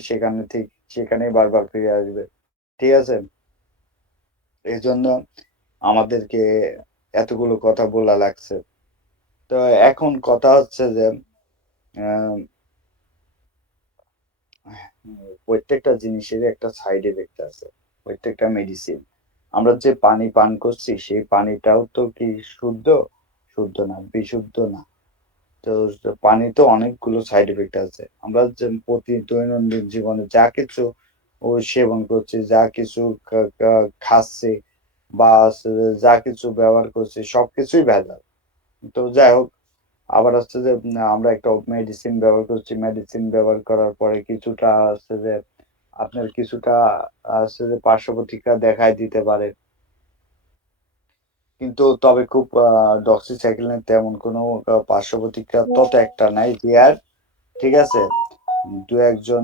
সেখানেই বারবার ফিরে আসবে। ঠিক আছে? এজন্য আমাদেরকে এতগুলো কথা বলা লাগছে। তো এখন কথা হচ্ছে যে আহ, প্রত্যেকটা জিনিসেরই একটা সাইড এফেক্ট আছে, প্রত্যেকটা মেডিসিন। আমরা যে পানি পান করছি, সেই পানিটাও তো কি শুদ্ধ? শুদ্ধ না, বিশুদ্ধ না। তো পানি তো অনেকগুলো সাইড এফেক্ট আছে। আমরা যে দৈনন্দিন জীবনে যা কিছু সেবন করছি, যা কিছু খাচ্ছি, বা যা কিছু ব্যবহার করছি, সবকিছুই ভেজাল। তো যাই হোক, আবার হচ্ছে যে আমরা একটা মেডিসিন ব্যবহার করছি, মেডিসিন ব্যবহার করার পরে কিছুটা হচ্ছে যে আপনার কিছুটা হচ্ছে যে পার্শ্ব প্রতিক্রিয়া দেখাই দিতে পারে। কিন্তু তবে খুব ডক্সিসাইক্লিনের তেমন কোনো পার্শ্ব প্রতিক্রিয়া তত একটা নাই আর ঠিক আছে, দু একজন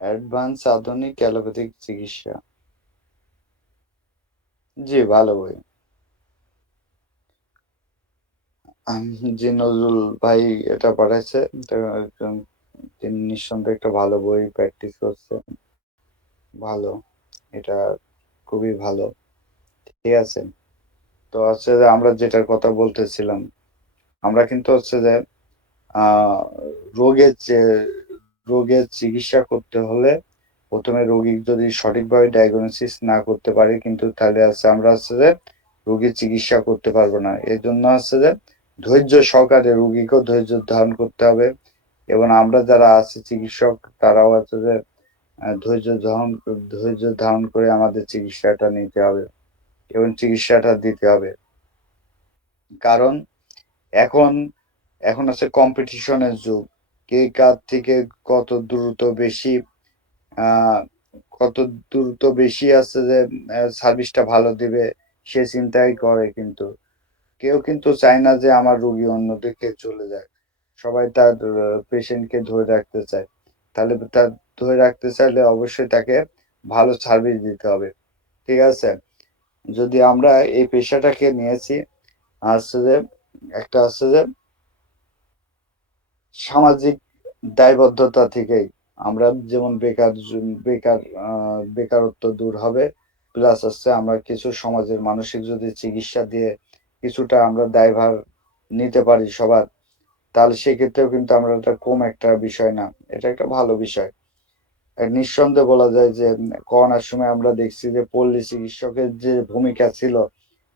অ্যাডভান্স আধুনিক অ্যালোপ্যাথিক চিকিৎসা, জি ভালো বই। জি নজরুল ভাই এটা পাঠাইছে, তিনি নিঃসন্দেহে একটা ভালো বই প্র্যাকটিস করছে, ভালো, এটা খুবই ভালো, ঠিক আছে। তো হচ্ছে যে আমরা যেটার কথা বলতেছিলাম, আমরা কিন্তু হচ্ছে যে আহ রোগের যে রোগের চিকিৎসা করতে হলে প্রথমে রোগীর যদি সঠিকভাবে ডায়াগনোসিস না করতে পারি, কিন্তু তাহলে আছে আমরা হচ্ছে যে রোগীর চিকিৎসা করতে পারবো না। এর জন্য হচ্ছে যে ধৈর্য সহকারে রোগীকেও ধৈর্য ধারণ করতে হবে, এবং আমরা যারা আছি চিকিৎসক তারাও হচ্ছে যে ধৈর্য ধারণ করে আমাদের চিকিৎসাটা নিতে হবে এবং চিকিৎসাটা দিতে হবে। কারণ এখন এখন আছে কম্পিটিশনের যুগ, কে কার থেকে কত দ্রুত বেশি আহ কত দ্রুত বেশি আছে যে সার্ভিসটা ভালো দিবে সে চিন্তাই করে, কিন্তু কেউ কিন্তু চায় না যে আমার রোগী অন্যদিকে চলে যায়। সবাই তার পেশেন্টকে ধরে রাখতে চায়। তাহলে তার ধরে রাখতে চাইলে অবশ্যই তাকে ভালো সার্ভিস দিতে হবে, ঠিক আছে। যদি আমরা এই পেশাটাকে নিয়েছি আসছে যে একটা আসছে যে সামাজিক দায়বদ্ধতা থেকেই, আমরা যেমন বেকার বেকারত্ব দূর হবে, প্লাস হচ্ছে আমরা কিছু সমাজের মানসিক যদি চিকিৎসা দিয়ে কিছুটা আমরা দায়ভার নিতে পারি সবার, তাহলে সেক্ষেত্রেও কিন্তু আমরা এটা কম একটা বিষয় না, এটা একটা ভালো বিষয়। নিঃসন্দেহে বলা যায় যে করোনার সময় আমরা দেখছি যে পল্লী চিকিৎসকের যে ভূমিকা ছিল,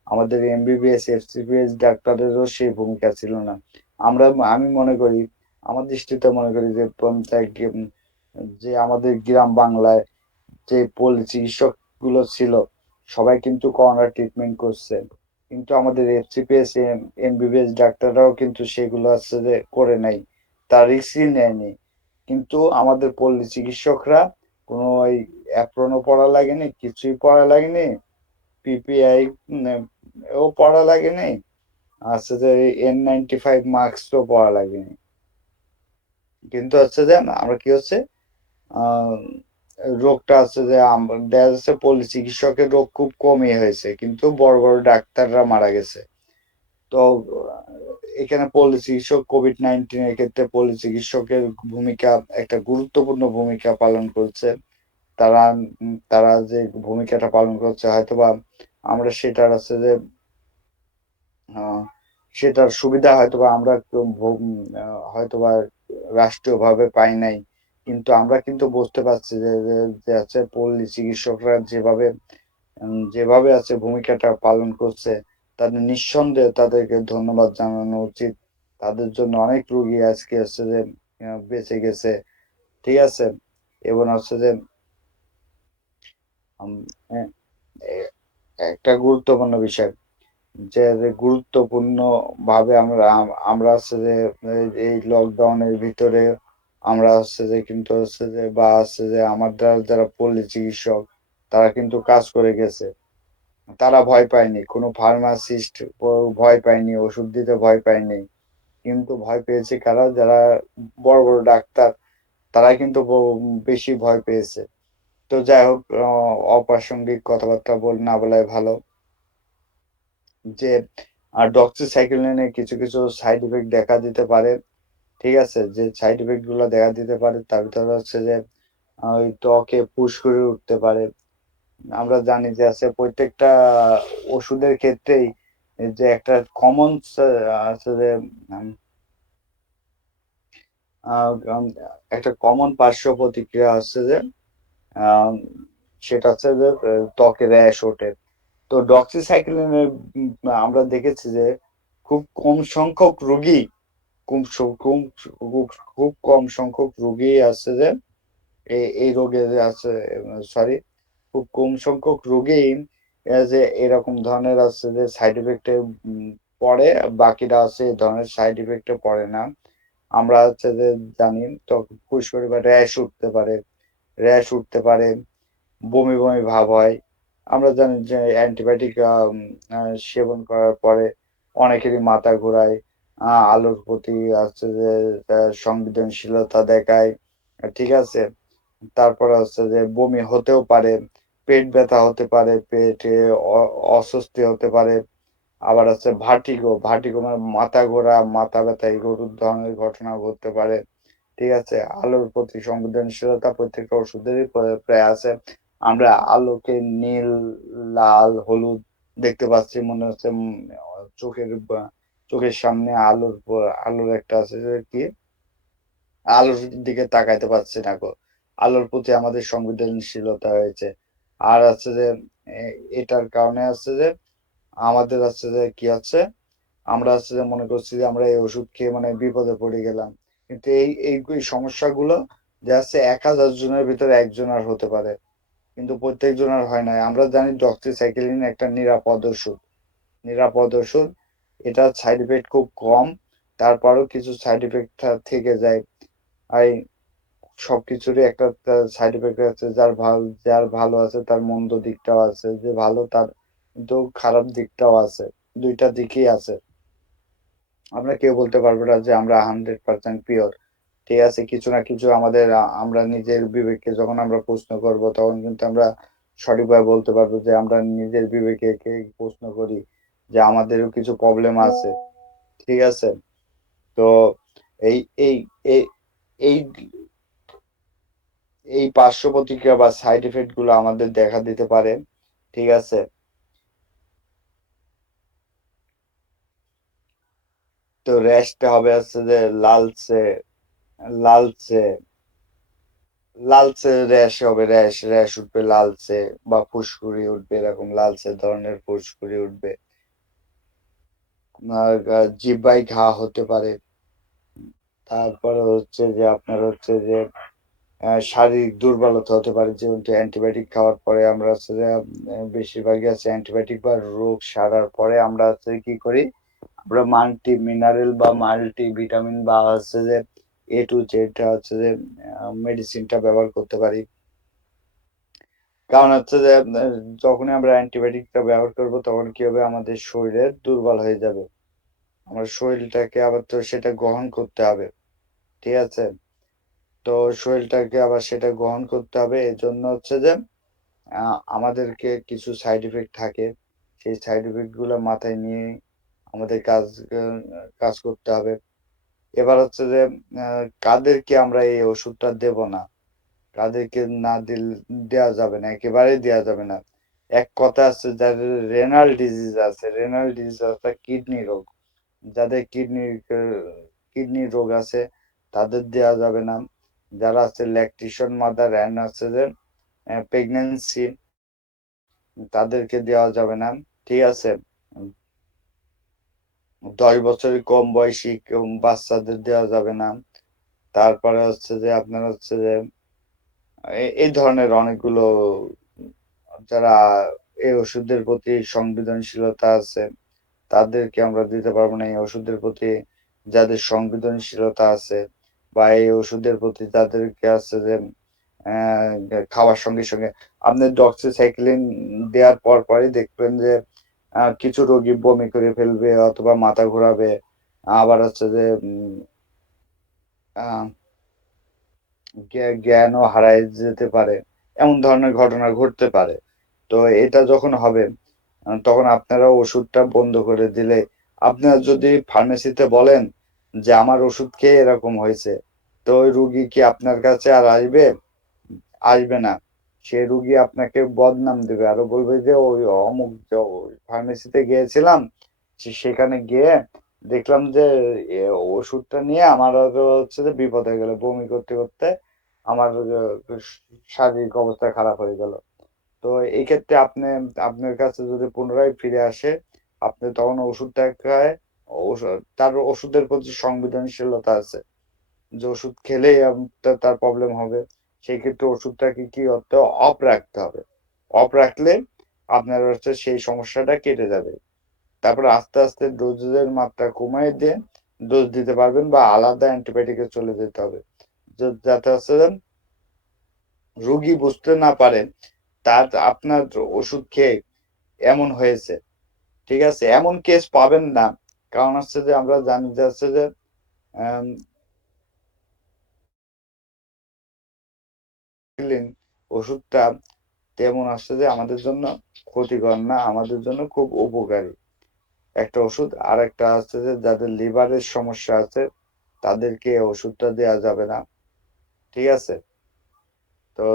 আমাদের এমবিবিএস এফসিপিএস ডাক্তারেরও সেই ভূমিকা ছিল না। আমি মনে করি, আমার দৃষ্টিতে মনে করি যে যে আমাদের গ্রাম বাংলায় যে পল্লী চিকিৎসক গুলো ছিল সবাই কিন্তু করোনার ট্রিটমেন্ট করছে, কিন্তু আমাদের এফসিপিএস এমবিবিএস ডাক্তাররাও কিন্তু সেগুলো আছে যে করে নাই, তার রিস্কই নেয়নি। কিন্তু আমাদের পল্লী চিকিৎসকরা কোনো ওই অ্যাপ্রনও পড়া লাগেনি, কিছুই পড়া লাগেনি, পিপিআই ও পড়া লাগেনি, আছে যে N95 মাস্কও পড়া লাগেনি। কিন্তু হচ্ছে যে আমরা কি হচ্ছে আহ রোগটা আছে যে দেখা যাচ্ছে পল্লী চিকিৎসকের রোগ খুব কমই হয়েছে, কিন্তু বড় বড় ডাক্তাররা মারা গেছে। তো এখানে পল্লী চিকিৎসক কোভিড-19 এর ক্ষেত্রে পল্লী চিকিৎসকের ভূমিকা একটা গুরুত্বপূর্ণ ভূমিকা পালন করছে। তারা যে ভূমিকাটা পালন করছে হয়তোবা আমরা সেটার আছে যে আহ, সেটার সুবিধা হয়তোবা আমরা হয়তোবা রাষ্ট্রীয়ভাবে পাই নাই, কিন্তু আমরা কিন্তু বুঝতে পারছি যে আছে পল্লী চিকিৎসকরা যেভাবে আছে ভূমিকাটা পালন করছে, তাদের নিঃসন্দেহে তাদেরকে ধন্যবাদ জানানো উচিত। তাদের জন্য অনেক রোগী আজকে হচ্ছে যে বেঁচে গেছে, ঠিক আছে। এবং হচ্ছে যে উম, এ- এ- একটা গুরুত্বপূর্ণ বিষয়, যে গুরুত্বপূর্ণ ভাবে আমরা হচ্ছে যে এই লকডাউনের ভিতরে আমরা হচ্ছে যে কিন্তু হচ্ছে যে বা হচ্ছে যে আমাদের যারা পল্লী চিকিৎসক তারা কিন্তু কাজ করে গেছে, তারা ভয় পায়নি, কোনো ফার্মাসিস্ট ভয় পায়নি, ওষুধ দিতে ভয় পায়নি, কিন্তু ভয় পেয়েছে কারা, যারা বড় বড় ডাক্তার, তারা কিন্তু বেশি ভয় পেয়েছে। তো যাই হোক, অপ্রাসঙ্গিক কথাবার্তা না বলাই ভালো। যে ডক্সিসাইক্লিনের কিছু কিছু সাইড ইফেক্ট দেখা দিতে পারে, ঠিক আছে, যে সাইড ইফেক্ট গুলো দেখা দিতে পারে তার ভিতরে হচ্ছে যে ওই ত্বকে ফুসকুড়ি উঠতে পারে। আমরা জানি যে আছে প্রত্যেকটা ওষুধের ক্ষেত্রেই যে একটা কমন আছে যে উম, একটা কমন পার্শ্ব প্রতিক্রিয়া আছে যে আহ, সেটা হচ্ছে যে ত্বকে র্যাশ ওঠে। তো ডক্সিসাইক্লিনের আমরা দেখেছি যে খুব কম সংখ্যক রোগী, খুব স- খুব খুব খুব কম সংখ্যক রোগী আছে যে এই রোগে যে আছে, সরি, খুব কম সংখ্যক রোগী যে এরকম ধরনের আছে যে সাইড ইফেক্টে পড়ে, বাকিটা আছে এই ধরনের সাইড ইফেক্টে পড়ে না। আমরা হচ্ছে যে জানি তো ফুসকুড়ি বা র্যাশ উঠতে পারে, বমি বমি ভাব হয়। আমরা জানি যে অ্যান্টিবায়োটিক সেবন করার পরে অনেকেরই মাথা ঘোরায়, আলোর প্রতি আছে যে সংবেদনশীলতা দেখায়, ঠিক আছে। তারপরে হচ্ছে যে বমি হতেও পারে, পেট ব্যথা হতে পারে, পেটে অস্বস্তি হতে পারে। আবার হচ্ছে ভার্টিগো মানে মাথা ঘোরা, মাথা ব্যথা এগুলো ধরনের ঘটনা ঘটতে পারে, ঠিক আছে। আলোর প্রতি সংবেদনশীলতা প্রত্যেকটা ওষুধেরই প্রায় আছে। আমরা আলোকে নীল, লাল, হলুদ দেখতে পাচ্ছি, মনে হচ্ছে চোখের সামনে আলোর একটা আছে যে কি, আলোর দিকে তাকাইতে পারছি না গো। আলোর প্রতি আমাদের সংবেদনশীলতা হয়েছে। আর আছে যে এটার কারণে আছে যে আমাদের আছে যে কি আছে, আমরা আছে যে মনে করছি যে আমরা এই ওষুধ খেয়ে মানে বিপদে পড়ে গেলাম। কিন্তু এই সমস্যাগুলো যে আছে 1000 জনের ভিতরে একজনের হতে পারে, কিন্তু প্রত্যেক জনের হয় না। আমরা জানি ডক্সিসাইক্লিন একটা নিরাপদ ওষুধ। এটা সাইড ইফেক্ট খুব কম, তারপরেও কিছু সাইড ইফেক্ট থেকে যায়। আর সবকিছুরই একটা সাইড ইফেক্ট আছে, যার ভালো আছে তার মন্দ দিকটাও আছে, যে ভালো তার কিন্তু খারাপ দিকটাও আছে, দুইটা দিকই আছে। আমরা কেউ বলতে পারবো না যে আমরা 100% পিওর, ঠিক আছে। কিছু না কিছু আমাদের আমরা নিজের বিবেককে যখন আমরা প্রশ্ন করব তখন কিন্তু আমরা সঠিকভাবে বলতে পারবো যে আমরা নিজের বিবেকে প্রশ্ন করি যে আমাদেরও কিছু প্রবলেম আছে, ঠিক আছে। তো এই এই এই এই এই পার্শ্ব প্রতিক্রিয়া বা সাইড এফেক্ট গুলো আমাদের দেখা দিতে পারে, ঠিক আছে। তো র্যাশটা হবে আছে যে লালচে লালচে র্যাশ হবে, র্যাশ উঠবে লালচে, বা ফুসকুড়ি উঠবে, এরকম লালচে ধরনের ফুসকুড়ি উঠবে। আর জিহ্বায় ঘা হতে পারে। তারপরে হচ্ছে যে আপনার হচ্ছে যে শারীরিক দুর্বলতা হতে পারে, যেহেতু অ্যান্টিবায়োটিক খাওয়ার পরে আমরা হচ্ছে যে বেশিরভাগই আছে অ্যান্টিবায়োটিক বা রোগ সারার পরে আমরা হচ্ছে কি করি, আমরা মাল্টি মিনারেল বা মাল্টি ভিটামিন বা হচ্ছে যে A to Z হচ্ছে যে মেডিসিনটা ব্যবহার করতে পারি। কারণ হচ্ছে যে যখনই আমরা অ্যান্টিবায়োটিকটা ব্যবহার করব তখন কি হবে, আমাদের শরীরে দুর্বল হয়ে যাবে, আমার শরীরটাকে আবার তো সেটা গ্রহণ করতে হবে, ঠিক আছে। তো শরীরটাকে আবার সেটা গ্রহণ করতে হবে, এজন্য হচ্ছে যে আমাদেরকে কিছু সাইড ইফেক্ট থাকে, সেই সাইড ইফেক্ট গুলো মাথায় নিয়ে আমাদের কাজ করতে হবে। এবার হচ্ছে যে কাদেরকে আমরা এই ওষুধটা দেব না, কাদেরকে না দেওয়া যাবে না, একেবারেই দেওয়া যাবে না। এক কথা আছে, যাদের রেনাল ডিজিজ অর্থাৎ কিডনি রোগ, যাদের কিডনি রোগ আছে তাদের দেওয়া যাবে না। যারা আছে ল্যাকটেশন মাদার অ্যান্ড আছে যে প্রেগনেন্সি, তাদেরকে দেওয়া যাবে না, ঠিক আছে। 10 বছরের কম বয়সী বাচ্চাদের দেওয়া যাবে না। তারপরে হচ্ছে যে আপনার হচ্ছে যে এই ধরনের অনেকগুলো, যারা এই ওষুধের প্রতি সংবেদনশীলতা আছে তাদেরকে আমরা দিতে পারবো না। এই ওষুধের প্রতি যাদের সংবেদনশীলতা আছে বা এই ওষুধের প্রতি যাদেরকে আছে যে খাওয়ার সঙ্গে সঙ্গে আপনি ডক্সিসাইক্লিন দেওয়ার পরই দেখবেন যে কিছু রোগী বমি করে ফেলবে অথবা মাথা ঘোরাবে, আবার হচ্ছে যে আহ জ্ঞানও হারায় যেতে পারে, এমন ধরনের ঘটনা ঘটতে পারে। তো এটা যখন হবে তখন আপনারা ওষুধটা বন্ধ করে দিলে, আপনারা যদি ফার্মেসিতে বলেন যে আমার ওষুধ খেয়ে এরকম হয়েছে, তো ওই রুগী কি আপনার কাছে আর আসবে? আসবে না। সে রুগী আপনাকে বদনাম দেবে, আরো বলবে যে ওই অমুক ফার্মেসিতে গিয়েছিলাম, সেখানে গিয়ে দেখলাম যে এ ওষুধটা নিয়ে আমার আরো হচ্ছে যে বিপদ হয়ে গেল, বমি করতে করতে আমার শারীরিক অবস্থা খারাপ হয়ে গেল। তো এই ক্ষেত্রে আপনার কাছে যদি পুনরায় ফিরে আসে, আপনি তখন ওষুধটা খায়, তার ওষুধের প্রতি সংবেদনশীলতা আছে, যে ওষুধ খেলেই তার প্রবলেম হবে, সেই ক্ষেত্রে ওষুধটাকে কি করতে হবে, অফ রাখতে হবে। অফ রাখলে আপনার হচ্ছে সেই সমস্যাটা কেটে যাবে। তারপরে আস্তে আস্তে ডোজের মাত্রা কমায় দিয়ে ডোজ দিতে পারবেন বা আলাদা অ্যান্টিবায়োটিকে চলে যেতে হবে, যাতে হচ্ছে রোগী বুঝতে না পারেন তার আপনার ওষুধ খেয়ে এমন হয়েছে। ঠিক আছে, এমন কেস পাবেন না, কারণ হচ্ছে যে আমরা জানি যে হচ্ছে যে ওষুধটা তেমন আসছে যে আমাদের জন্য ক্ষতিকর না, আমাদের জন্য খুব উপকারী একটা ওষুধ। আর একটা আছে যে যাদের লিভারের সমস্যা আছে তাদেরকে ওষুধটা দেওয়া যাবে না। ঠিক আছে, তো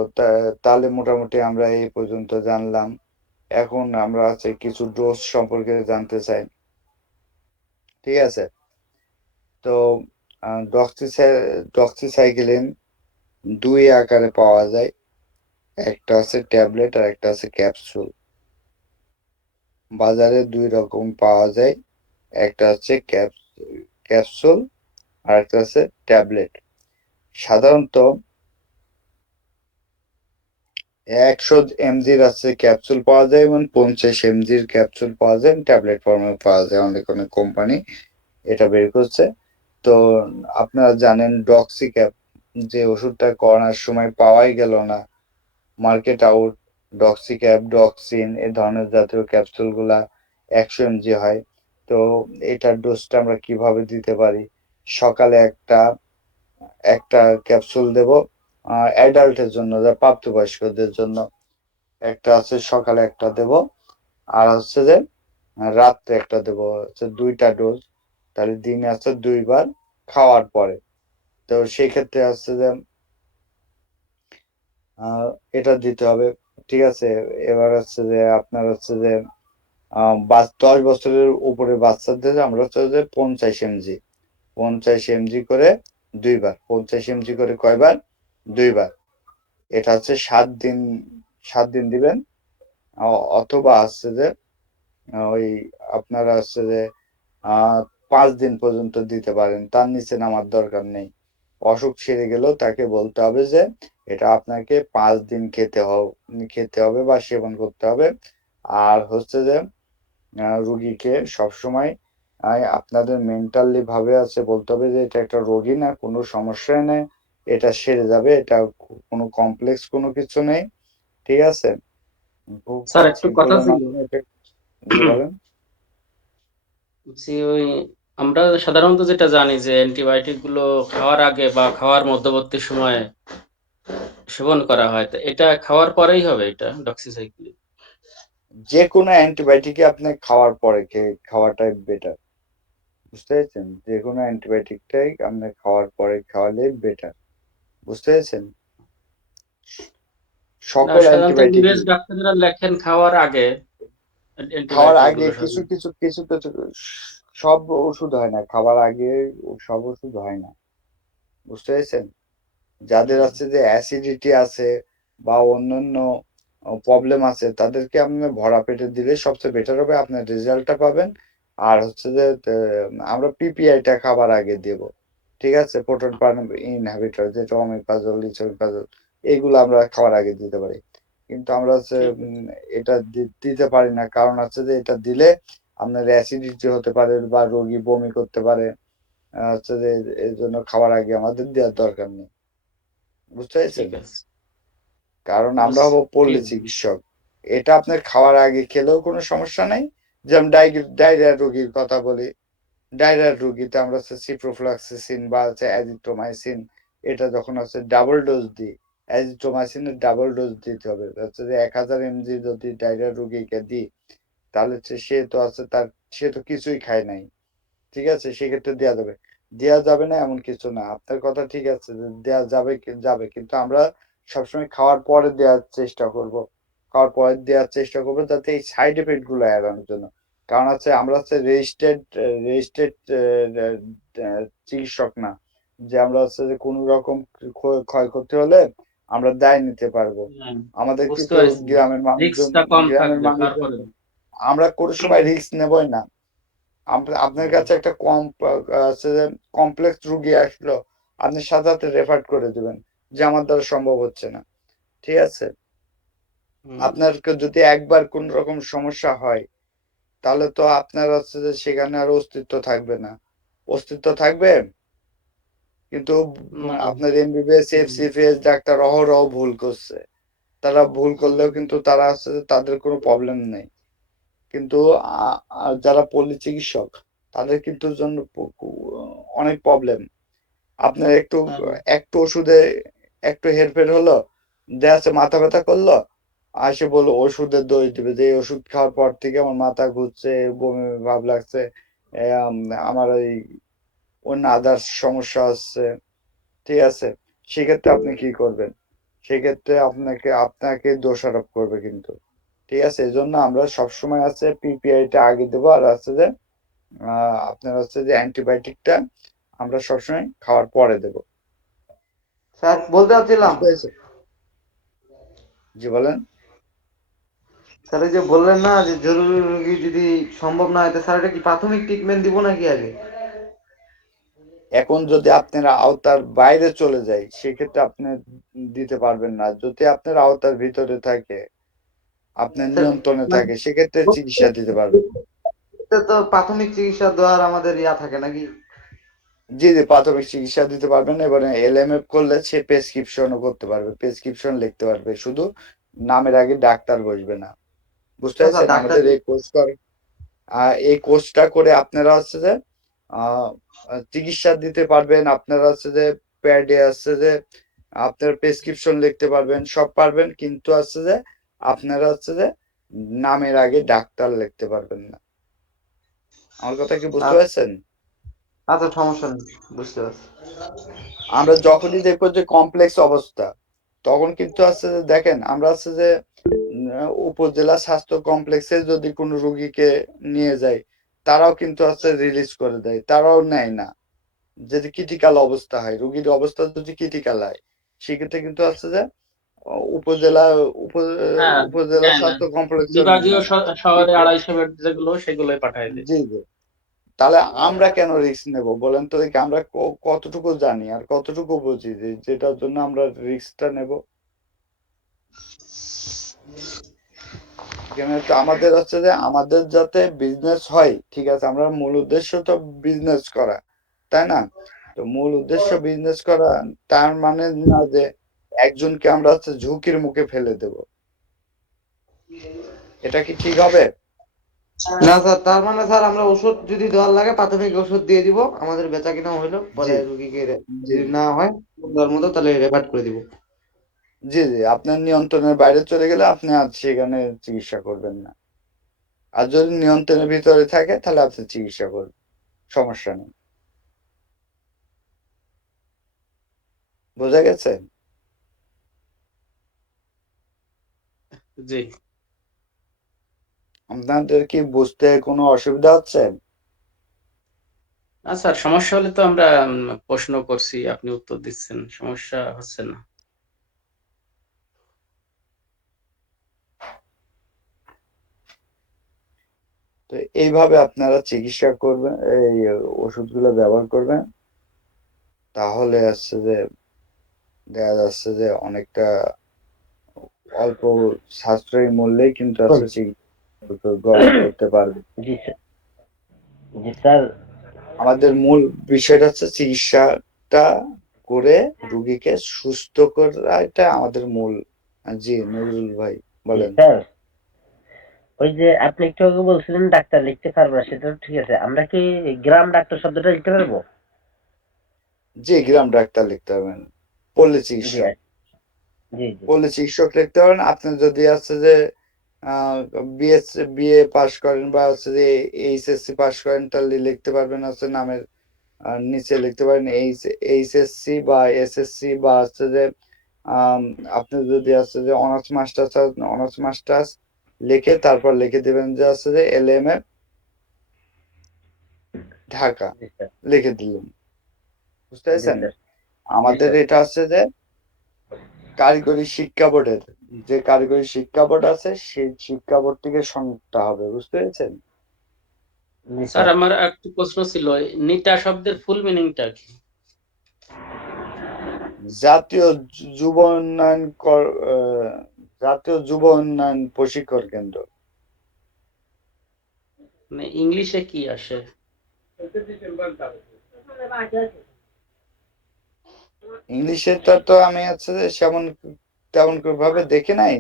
তাহলে মোটামুটি আমরা এই পর্যন্ত জানলাম। এখন আমরা আছে কিছু ডোজ সম্পর্কে জানতে চাই। ঠিক আছে, তো ডক্সিসাইক্লিন দুই আকারে পাওয়া যায়, একটা আছে ট্যাবলেট আর একটা আছে ক্যাপসুল। বাজারে দুই রকম পাওয়া যায়, একটা হচ্ছে ক্যাপসুল আর একটা আছে ট্যাবলেট। সাধারণত 100 mg আছে ক্যাপসুল পাওয়া যায় এবং 50 mg ক্যাপসুল পাওয়া যায়, ট্যাবলেট ফর্মে পাওয়া যায়। অনেক অনেক কোম্পানি এটা বের করছে। তো আপনারা জানেন ডক্সিক্যাপ, যে ওষুধটা করোনার সময় পাওয়াই গেল না, মার্কেট আউট। ডক্সিক্যাপ, ডক্সিন এ ধরনের জাতীয় ক্যাপসুলগুলা 100 mg হয়। তো এটার ডোজটা আমরা কিভাবে দিতে পারি? সকালে একটা একটা ক্যাপসুল দেব অ্যাডাল্টের জন্য, যা প্রাপ্তবয়স্কদের জন্য একটা আছে, সকালে একটা দেব, আর হচ্ছে যে রাত্রে একটা দেব, হচ্ছে দুইটা ডোজ। তাহলে দিনে আছে দুইবার খাওয়ার পরে। তো সেই ক্ষেত্রে হচ্ছে যে এটা দিতে হবে। ঠিক আছে, এবার হচ্ছে যে আপনার হচ্ছে যে 10 বছরের উপরে বাচ্চাদের আমরা হচ্ছে যে 50 mg 50 mg করে দুইবার, 50 mg করে কয়বার? দুইবার। এটা হচ্ছে 7 দিন, 7 দিন দিবেন। অথবা হচ্ছে যে ওই আপনারা হচ্ছে যে 5 দিন পর্যন্ত দিতে পারেন, তার নিচে নামার দরকার নেই। অসুখ সেরে গেলেও তাকে বলতে হবে যে এটা আপনাকে 5 দিন খেতে হবে বা সেবন করতে হবে। আর হচ্ছে যে রুগীকে সবসময় আপনাদের মেন্টালি ভাবে আছে বলতে হবে যে এটা একটা রোগী না, কোনো সমস্যা নেই, এটা সেরে যাবে, এটা কোনো কমপ্লেক্স কোনো কিছু নেই। ঠিক আছে, খুব স্যার খুব একটু সিম্পল কথা এর ছিল। মাধ্যমে জি বলেন। বলছি ওই আমরা সাধারণত যেটা জানি যে অ্যান্টিবায়োটিক গুলো খাওয়ার আগে বা খাওয়ার মধ্যবর্তী সময়ে সেবন করা হয়, তো এটা খাওয়ার পরেই হবে এটা ডক্সিসাইক্লিন? যে কোনো অ্যান্টিবায়োটিক আপনি খাওয়ার পরে খাওয়াটাই বেটার। বুঝতে পেরেছেন, যে কোনো অ্যান্টিবায়োটিকটাই আপনি খাওয়ার পরে খাওয়ালে বেটার। বুঝতে পেরেছেন, না, সকল সাধারণত ইংরেজ অ্যান্টিবায়োটিকই ডাক্তাররা লেখেন খাওয়ার আগে খাওয়ার অ্যান্টিবায়োটিক আগে গুলো কিছু সাধারণত। কিছু কিছু কিছু সব ওষুধ হয় না খাবার আগে, সব ওষুধ হয় না। বুঝতে পেরেছেন, যাদের হুম, আছে যে অ্যাসিডিটি আছে বা অন্যান্য প্রবলেম আছে তাদেরকে আপনি ভরা পেটে দিলে সবচেয়ে বেটার হবে, আপনার রেজাল্টটা পাবেন। আর হচ্ছে যে আমরা পিপিআইটা খাবার আগে দেব। ঠিক আছে, প্রোটন পাম্প ইনহিবিটর, যেটা অমিপ্রাজল, ইসোমিপ্রাজল, এগুলো আমরা খাওয়ার আগে দিতে পারি। কিন্তু আমরা হচ্ছে ঠিক আছে। এটা দিতে পারি না, কারণ হচ্ছে যে এটা দিলে আপনার অ্যাসিডিটি হতে পারে বা রোগী বমি করতে পারে। হচ্ছে যে এর জন্য খাওয়ার আগে আমাদের দেওয়ার দরকার নেই। বুঝতে পেরেছেন, ঠিক আছে। কারণ আমরা বুঝছি। হবো পল্লী ঠিক আছে। চিকিৎসক। এটা আপনার খাওয়ার আগে খেলেও কোনো সমস্যা নেই। যেমন ডায়রিয়া রোগীর কথা বলি, ডায়রিয়ার রোগীতে আমরা হচ্ছে সিপ্রোফ্লক্সাসিন বা হচ্ছে অ্যাজিথ্রোমাইসিন, এটা যখন হচ্ছে ডাবল ডোজ দিই, অ্যাজিথ্রোমাইসিনের ডাবল ডোজ দিতে হবে। হচ্ছে যে 1000 mg যদি ডায়রিয়ার রোগীকে দিই, তাহলে হচ্ছে সে তো কিছুই খায় নাই। ঠিক আছে, সেক্ষেত্রে দেওয়া যাবে। দেওয়া যাবে না এমন কিছু না, আপনার কথা ঠিক আছে যে দেওয়া যাবে যাবে, কিন্তু আমরা সবসময় খাওয়ার পরে দেওয়ার চেষ্টা করব। খাওয়ার পরে দেওয়ার চেষ্টা করবো যাতে এই সাইড এফেক্ট গুলো এড়ানোর জন্য। কারণ হচ্ছে আমরা হচ্ছে রেজিস্টার্ড চিকিৎসক না, যে আমরা হচ্ছে যে কোনো রকম ক্ষয়ক্ষতি হলে আমরা দায় নিতে পারবো। হ্যাঁ, আমাদের বুঝতে কিন্তু পারছি। গ্রামের মানুষজন, রিস্কটা কম গ্রামের থাকবে মানুষজন তারপরে। আমরা কোনো সময় রিস্ক নেবই না। আপনার কাছে একটা আছে যে কমপ্লেক্স রুগী আসলো, আপনি সাথে সাথে রেফার করে দিবেন যে আমার দ্বারা সম্ভব হচ্ছে না। ঠিক আছে, আপনার যদি একবার কোন রকম সমস্যা হয় তাহলে তো আপনার হচ্ছে যে সেখানে আর অস্তিত্ব থাকবে না। অস্তিত্ব থাকবে, কিন্তু না। আপনার এমবিবিএস এফসিপিএস ডাক্তার অহরহ ভুল করছে। তারা ভুল করলেও কিন্তু তারা আছে যে তাদের কোনো প্রবলেম নেই, কিন্তু যারা পল্লী চিকিৎসক তাদের কিন্তু জন্য অনেক প্রবলেম। আপনার একটু হ্যাঁ। একটু ওষুধে একটু হেরফের হলো, দেখা যাচ্ছে মাথা ব্যথা করলো, আসে বললো ওষুধের দোষ দিবে যে এই ওষুধ খাওয়ার পর থেকে আমার মাথা ঘুরছে, বমি ভাব লাগছে, আমার এই অন্য আদার্স সমস্যা হচ্ছে। ঠিক আছে, সেক্ষেত্রে আপনি কি করবেন? সেক্ষেত্রে আপনাকে দোষারোপ করবে কিন্তু। ঠিক আছে, এই জন্য আমরা সবসময় আছে পিপিআইটা আগে দেবো, আর আছে যে আপনার হচ্ছে যে অ্যান্টিবায়োটিকটা আমরা সবসময় খাওয়ার পরে দেবো। স্যার বলতে চাচ্ছিলাম, বুঝতে পেরেছেন? জি বলেন। স্যার এই যে বললেন না যে জরুরি রোগী যদি সম্ভব না হয় তো স্যার এটা কি প্রাথমিক ট্রিটমেন্ট দিব নাকি আগে? এখন যদি আপনারা আওতার বাইরে চলে যায় সেক্ষেত্রে আপনি দিতে পারবেন না। যদি আপনার আওতার ভিতরে থাকে, আপনার স্যার নিয়ন্ত্রণে মানে থাকে, সেক্ষেত্রে চিকিৎসা দিতে পারবেন। এটা তো প্রাথমিক চিকিৎসা দেওয়ার আমাদের থাকে নাকি? জি জি, প্রাথমিক চিকিৎসা দিতে পারবেন, এবং এলএমএফ করলে সে প্রেসক্রিপশনও করতে পারবে, প্রেসক্রিপশন লিখতে পারবে, শুধু নামের আগে ডাক্তার বসবে না। বুঝতে আচ্ছা পারছেন? ডাক্তার আমাদের এই কোর্সটা করে আপনারা হচ্ছে যে আহ চিকিৎসা দিতে পারবেন, আপনারা হচ্ছে যে প্যাডে আছে যে আপনার প্রেসক্রিপশন লিখতে পারবেন, সব পারবেন, কিন্তু আছে যে আপনারা হচ্ছে যে নামের আগে ডাক্তার লিখতে পারবেন না। আমার কথা কি বুঝতে পারছেন? আচ্ছা সমস্যা নেই, বুঝতে পারছি। আমরা যখনই দেখবো যে কমপ্লেক্স অবস্থা, তখন কিন্তু আছে যে দেখেন আমরা আছে যে উপজেলা স্বাস্থ্য কমপ্লেক্সে যদি কোনো রুগীকে নিয়ে যায়, তারাও কিন্তু আছে রিলিজ করে দেয়, তারাও নেয় না। যদি ক্রিটিক্যাল অবস্থা হয়, রুগীর অবস্থা যদি ক্রিটিক্যাল হয়, সেক্ষেত্রে কিন্তু আছে যে উপজেলা হ্যাঁ, উপজেলা নেয় না। স্বাস্থ্য কমপ্লেক্সে বিভাগীয় নেয় না। শহরে কিন্তু 250 বেড যেগুলো সেগুলোই পাঠায় দেয়। জি জি, তাহলে আমরা কেন রিস্ক নেব বলেন তো দেখি? আমরা কতটুকু জানি আর কতটুকু বুঝি যে যেটার জন্য আমরা রিস্কটা নেব? এখানে তো আমাদের হচ্ছে যে আমাদের যাতে বিজনেস হয়, ঠিক আছে, আমরা মূল উদ্দেশ্য তো বিজনেস করা, তাই না? তো মূল উদ্দেশ্য বিজনেস করা, তার মানে না যে একজনকে আমরা হচ্ছে ঝুঁকির মুখে ফেলে দেব। এটা কি ঠিক হবে? না স্যার, তার মানে স্যার আমরা ওষুধ যদি দেওয়ার লাগে প্রাথমিক ওষুধ দিয়ে দিব, আমাদের বেচা কিনা হইলো, পরে জি রুগীকে জি যদি না হয় দেওয়ার মতো তাহলে রেফার করে দিব। জি জি, আপনার নিয়ন্ত্রণের বাইরে চলে গেলে আপনি আর সেখানে চিকিৎসা করবেন না। আর যদি নিয়ন্ত্রণের ভিতরে থাকে তাহলে আপনি চিকিৎসা করবেন, সমস্যা নেই। বোঝা গেছে? জি। আপনাদের কি বুঝতে কোনো অসুবিধা হচ্ছে? না স্যার, সমস্যা হলে তো আমরা প্রশ্ন করছি, আপনি উত্তর দিচ্ছেন, সমস্যা হচ্ছে না। তো এইভাবে আপনারা চিকিৎসা করবেন, এই ওষুধগুলো ব্যবহার করবেন, তাহলে আসছে যে দেখা যাচ্ছে যে অনেকটা অল্প সাশ্রয়ী মূল্যেই কিন্তু আছে চিকিৎসা গ্রহণ করতে পারবে। জি স্যার। জি স্যার। আমাদের মূল বিষয়টা হচ্ছে চিকিৎসাটা করে রুগীকে সুস্থ করা, এটা আমাদের মূল। জি নজরুল ভাই জি বলেন। স্যার, ওই যে আপনি একটু আগে বলছিলেন ডাক্তার লিখতে পারবো না, সেটা তো ঠিক আছে, আমরা কি গ্রাম ডাক্তার শব্দটা লিখতে পারবো? জি, গ্রাম ডাক্তার লিখতে হবেন, পল্লী জি চিকিৎসক। জি জি। পল্লী চিকিৎসক লিখতে পারেন। আপনি যদি আছে যে বিএ পাস করেন বা হচ্ছে যে এইচএসসি পাস করেন, তাহলে লিখতে পারবেন হচ্ছে নামের নিচে লিখতে পারেন এইচএসসি বা এসএসসি, বা হচ্ছে যে আপনি যদি আছে যে অনার্স মাস্টার্স, অনার্স মাস্টার্স লিখে তারপর লিখে দিবেন যে আছে যে এলএমএ ঢাকা, জি স্যার। লিখে দিলেন। বুঝতে জি পেরেছেন? স্যার। জি আমাদের স্যার। এটা আছে যে কারিগরি শিক্ষা বোর্ডের, যে কারিগরি শিক্ষা বোর্ড আছে সেই শিক্ষা বোর্ড থেকে সংযুক্ত হবে। বুঝতে পেরেছেন? জি স্যার, স্যার। আমার একটু প্রশ্ন ছিল, নিটা শব্দের ফুল মিনিংটা কি? জাতীয় যুব উন্নয়ন জাতীয় যুব উন্নয়ন প্রশিক্ষণ কেন্দ্র। মানে ইংলিশে কি আসে? ইংলিশে তো আমি আছে যে তেমন ভাবে দেখে নাই।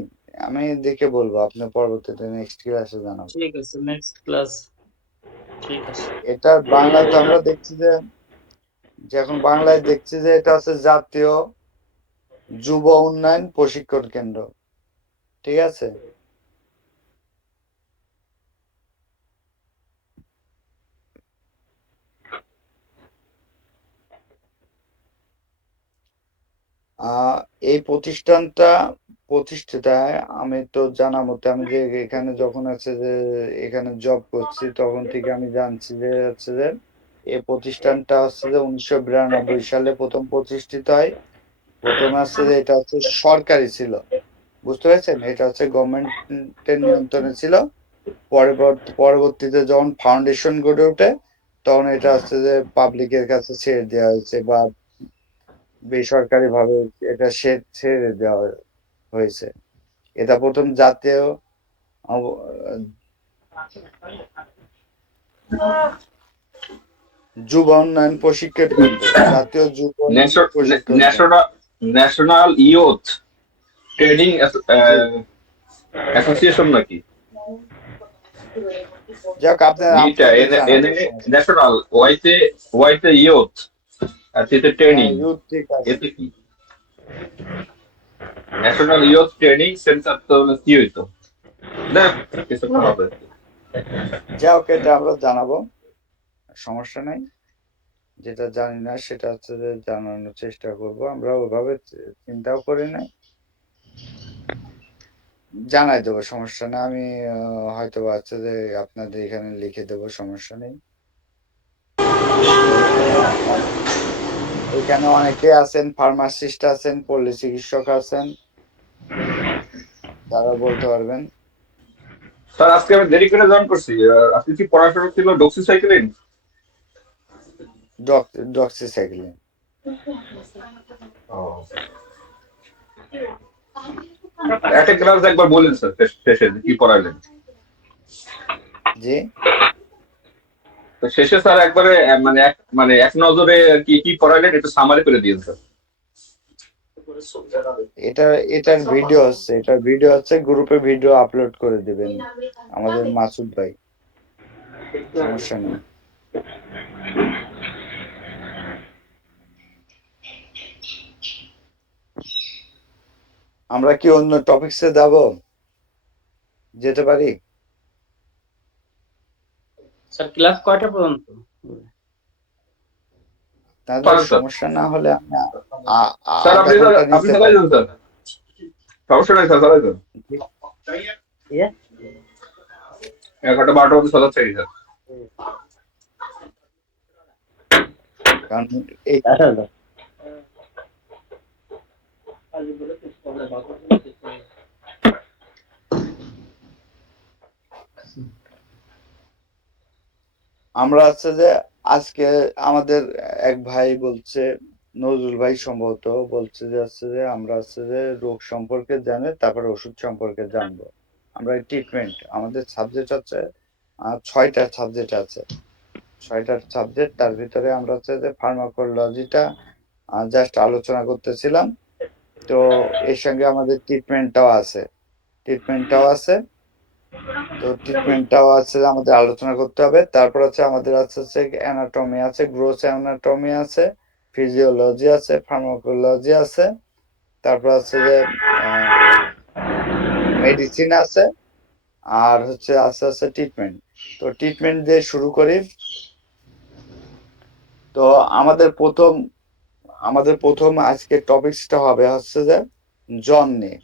আমি দেখে বলবো, আপনি পরবর্তীতে নেক্সট ক্লাসে জানাবো। ঠিক আছে, নেক্সট ক্লাস। ঠিক আছে। এটা বাংলায় তো আমরা দেখছি যে এখন বাংলায় দেখছি যে এটা আছে জাতীয় যুব উন্নয়ন প্রশিক্ষণ কেন্দ্র। ঠিক আছে। আহ এই প্রতিষ্ঠানটা প্রতিষ্ঠিত হয়, আমি তো জানা মতে, আমি যে এখানে যখন আছে যে এখানে জব করছি তখন থেকে আমি জানছি যে হচ্ছে যে এই প্রতিষ্ঠানটা হচ্ছে যে 1992 সালে প্রথম প্রতিষ্ঠিত হয়। প্রথমে হচ্ছে যে এটা হচ্ছে সরকারি ছিল, বুঝতে পেরেছেন? এটা হচ্ছে গভর্নমেন্টের নিয়ন্ত্রণে ছিল। পরবর্তীতে যখন ফাউন্ডেশন গড়ে ওঠে তখন এটা হচ্ছে যে পাবলিকের কাছে ছেড়ে দেওয়া হয়েছে, বা বেসরকারি ভাবে এটা ছেড়ে দেওয়া হয়েছে। এটা প্রথম জাতীয় অব- যুব উন্নয়ন প্রশিক্ষণ কেন্দ্র, জাতীয় যুব উন্নয়ন প্রশিক্ষণ কেন্দ্র। ন্যাশনাল ইয়ুথ ট্রেনিং জি, অ্যাসোসিয়েশন নাকি? যাক আপনার ইটা আপনাদের জানাবো, সমস্যা নেই। ন্যাশনাল ওয়াইতে ইয়ুথ আর সেটা হ্যাঁ, ট্রেনিং, ইউথ ঠিক আছে। এতে কি ন্যাশনাল ইয়ুথ ট্রেনিং সেন্টার তো কি হইতো? দেখ কিছু একটা হবে। যাক এটা আমরা জানাবো, সমস্যা নাই। যেটা জানি না সেটা হচ্ছে যে জানানোর চেষ্টা করব। আমরা ওইভাবে চিন্তাও করি নাই, জানাই দেবো, সমস্যা না। আমি হয়তো আছে যে আপনাদের এখানে লিখে দেবো, সমস্যা নেই। তো এখানে অনেকে আছেন, ফার্মাসিস্ট আছেন, পল্লী চিকিৎসক আছেন, তারা বলতে পারবেন। স্যার আজকে আমি দেরি করে জয়েন করছি। আজকে কি পড়াশোনা ছিল ডক্সিসাইক্লিন? ডক্সিসাইক্লিন। একটা ক্লাস একবার বলেন স্যার, শেষে কি পড়াইলেন? জি, তো শেষে স্যার একবারে এক নজরে আর কি কি পড়াইলেন একটু সামারি করে দিন স্যার। এটার ভিডিও হচ্ছে, গ্রুপে ভিডিও আপলোড করে দিবেন আমাদের মাসুদ ভাই, সমস্যা নেই। আমরা কি অন্য টপিকসে যেতে পারি? স্যার ক্লাস কয়টা পর্যন্ত? তাদের সমস্যা না হলে আমি স্যার আধা ঘন্টা আপনি নিতে চালাই পারি। যান স্যার, সমস্যা নাই স্যার, চালাই যান। ইয়ে? 11টা 12টা মধ্যে চলা চাই স্যার। কারণ এই আমরা আছে যে আজকে আমাদের এক ভাই বলছে, নজরুল ভাই সম্ভবত বলছে যে আমরা রোগ সম্পর্কে জানে, তারপরে ওষুধ সম্পর্কে জানবো। আমরা ট্রিটমেন্ট, আমাদের সাবজেক্ট হচ্ছে 6টা সাবজেক্ট আছে, 6টা সাবজেক্ট। তার ভিতরে আমরা হচ্ছে যে ফার্মাকোলজিটা জাস্ট আলোচনা করতেছিলাম। তো এর সঙ্গে আমাদের ট্রিটমেন্টটাও আছে। তো ট্রিটমেন্টটাও আছে, আমাদের আলোচনা করতে হবে। তারপর আমাদের হচ্ছে অ্যানাটমি আছে, গ্রোস অ্যানাটমি আছে, ফিজিওলজি আছে, ফার্মাকোলজি আছে, তারপর যে মেডিসিন আছে, আর আছে ট্রিটমেন্ট। তো ট্রিটমেন্ট দিয়ে শুরু করি। তো আমাদের প্রথম আজকে টপিকসটা হবে হচ্ছে যে জ্বর নিয়ে।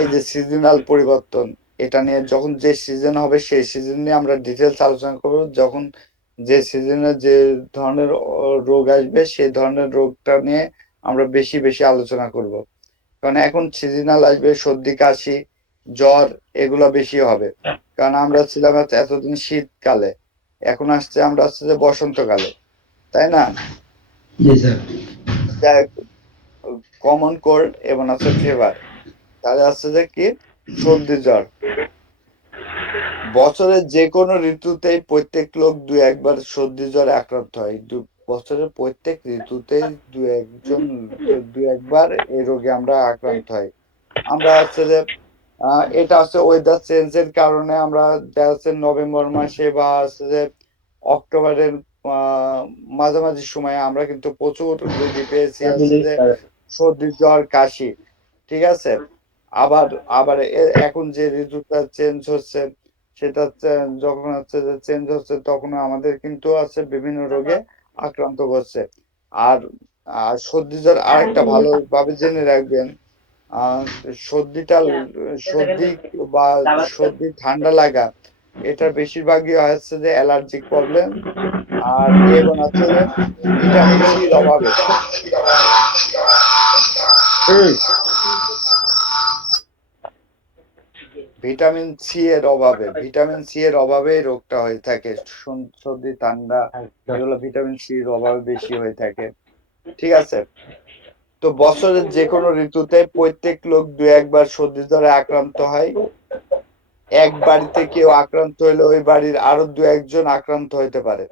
এই যে সিজনাল পরিবর্তন, এটা নিয়ে যখন যে সিজন হবে সেই সিজন নিয়ে আমরা ডিটেলস আলোচনা করব। যখন যে সিজনে যে ধরনের রোগ আসবে সেই ধরনের রোগটা নিয়ে আমরা বেশি বেশি আলোচনা করব। কারণ এখন সিজনাল আসবে, সর্দি কাশি জ্বর এগুলো বেশি হবে। কারণ আমরা ছিলাম এতদিন শীতকালে, এখন আমরা যে বসন্তকালে, তাই না? জি স্যার। যাই হোক, কমন কোল্ড এবং আছে ফিভার। তাহলে আছে যে কি সর্দি জ্বর। বছরের যে কোনো ঋতুতেই প্রত্যেক লোক দু একবার সর্দি জ্বরে আক্রান্ত হয়। বছরের প্রত্যেক ঋতুতেই দু একবার এই রোগে আমরা আক্রান্ত হই। আমরা হচ্ছে যে এটা হচ্ছে ওয়েদার চেঞ্জের কারণে আমরা দেখা যাচ্ছে নভেম্বর মাসে বা হচ্ছে যে অক্টোবরের মাঝামাঝি সময়ে আমরা কিন্তু প্রচুর রোগী পেয়েছি হচ্ছে যে সর্দি জ্বর কাশি। ঠিক আছে। আবার আবার এখন যে ঋতুটা চেঞ্জ হচ্ছে সেটা যখন হচ্ছে যে চেঞ্জ হচ্ছে তখন আমাদের কিন্তু আছে বিভিন্ন রোগে আক্রান্ত করছে। আর সর্দি জ্বর আরেকটা ভালোভাবে জেনে রাখবেন, আহ সর্দিটা সর্দি বা সর্দি ঠান্ডা লাগা এটা বেশিরভাগই হচ্ছে যে অ্যালার্জিক প্রবলেম আর এবং হচ্ছে যে ভিটামিন সির অভাবে। ভিটামিন সি এর অভাবে রোগটা হয়ে থাকে। সর্দি ঠান্ডা এগুলো ভিটামিন সির অভাবে বেশি হয়ে থাকে। ঠিক আছে। তো বছরের যে কোনো ঋতুতে প্রত্যেক লোক দু একবার সর্দি জ্বরে আক্রান্ত হয়। এক বাড়িতে কেউ আক্রান্ত হলে ওই বাড়ির আরো দু একজন আক্রান্ত হইতে পারে।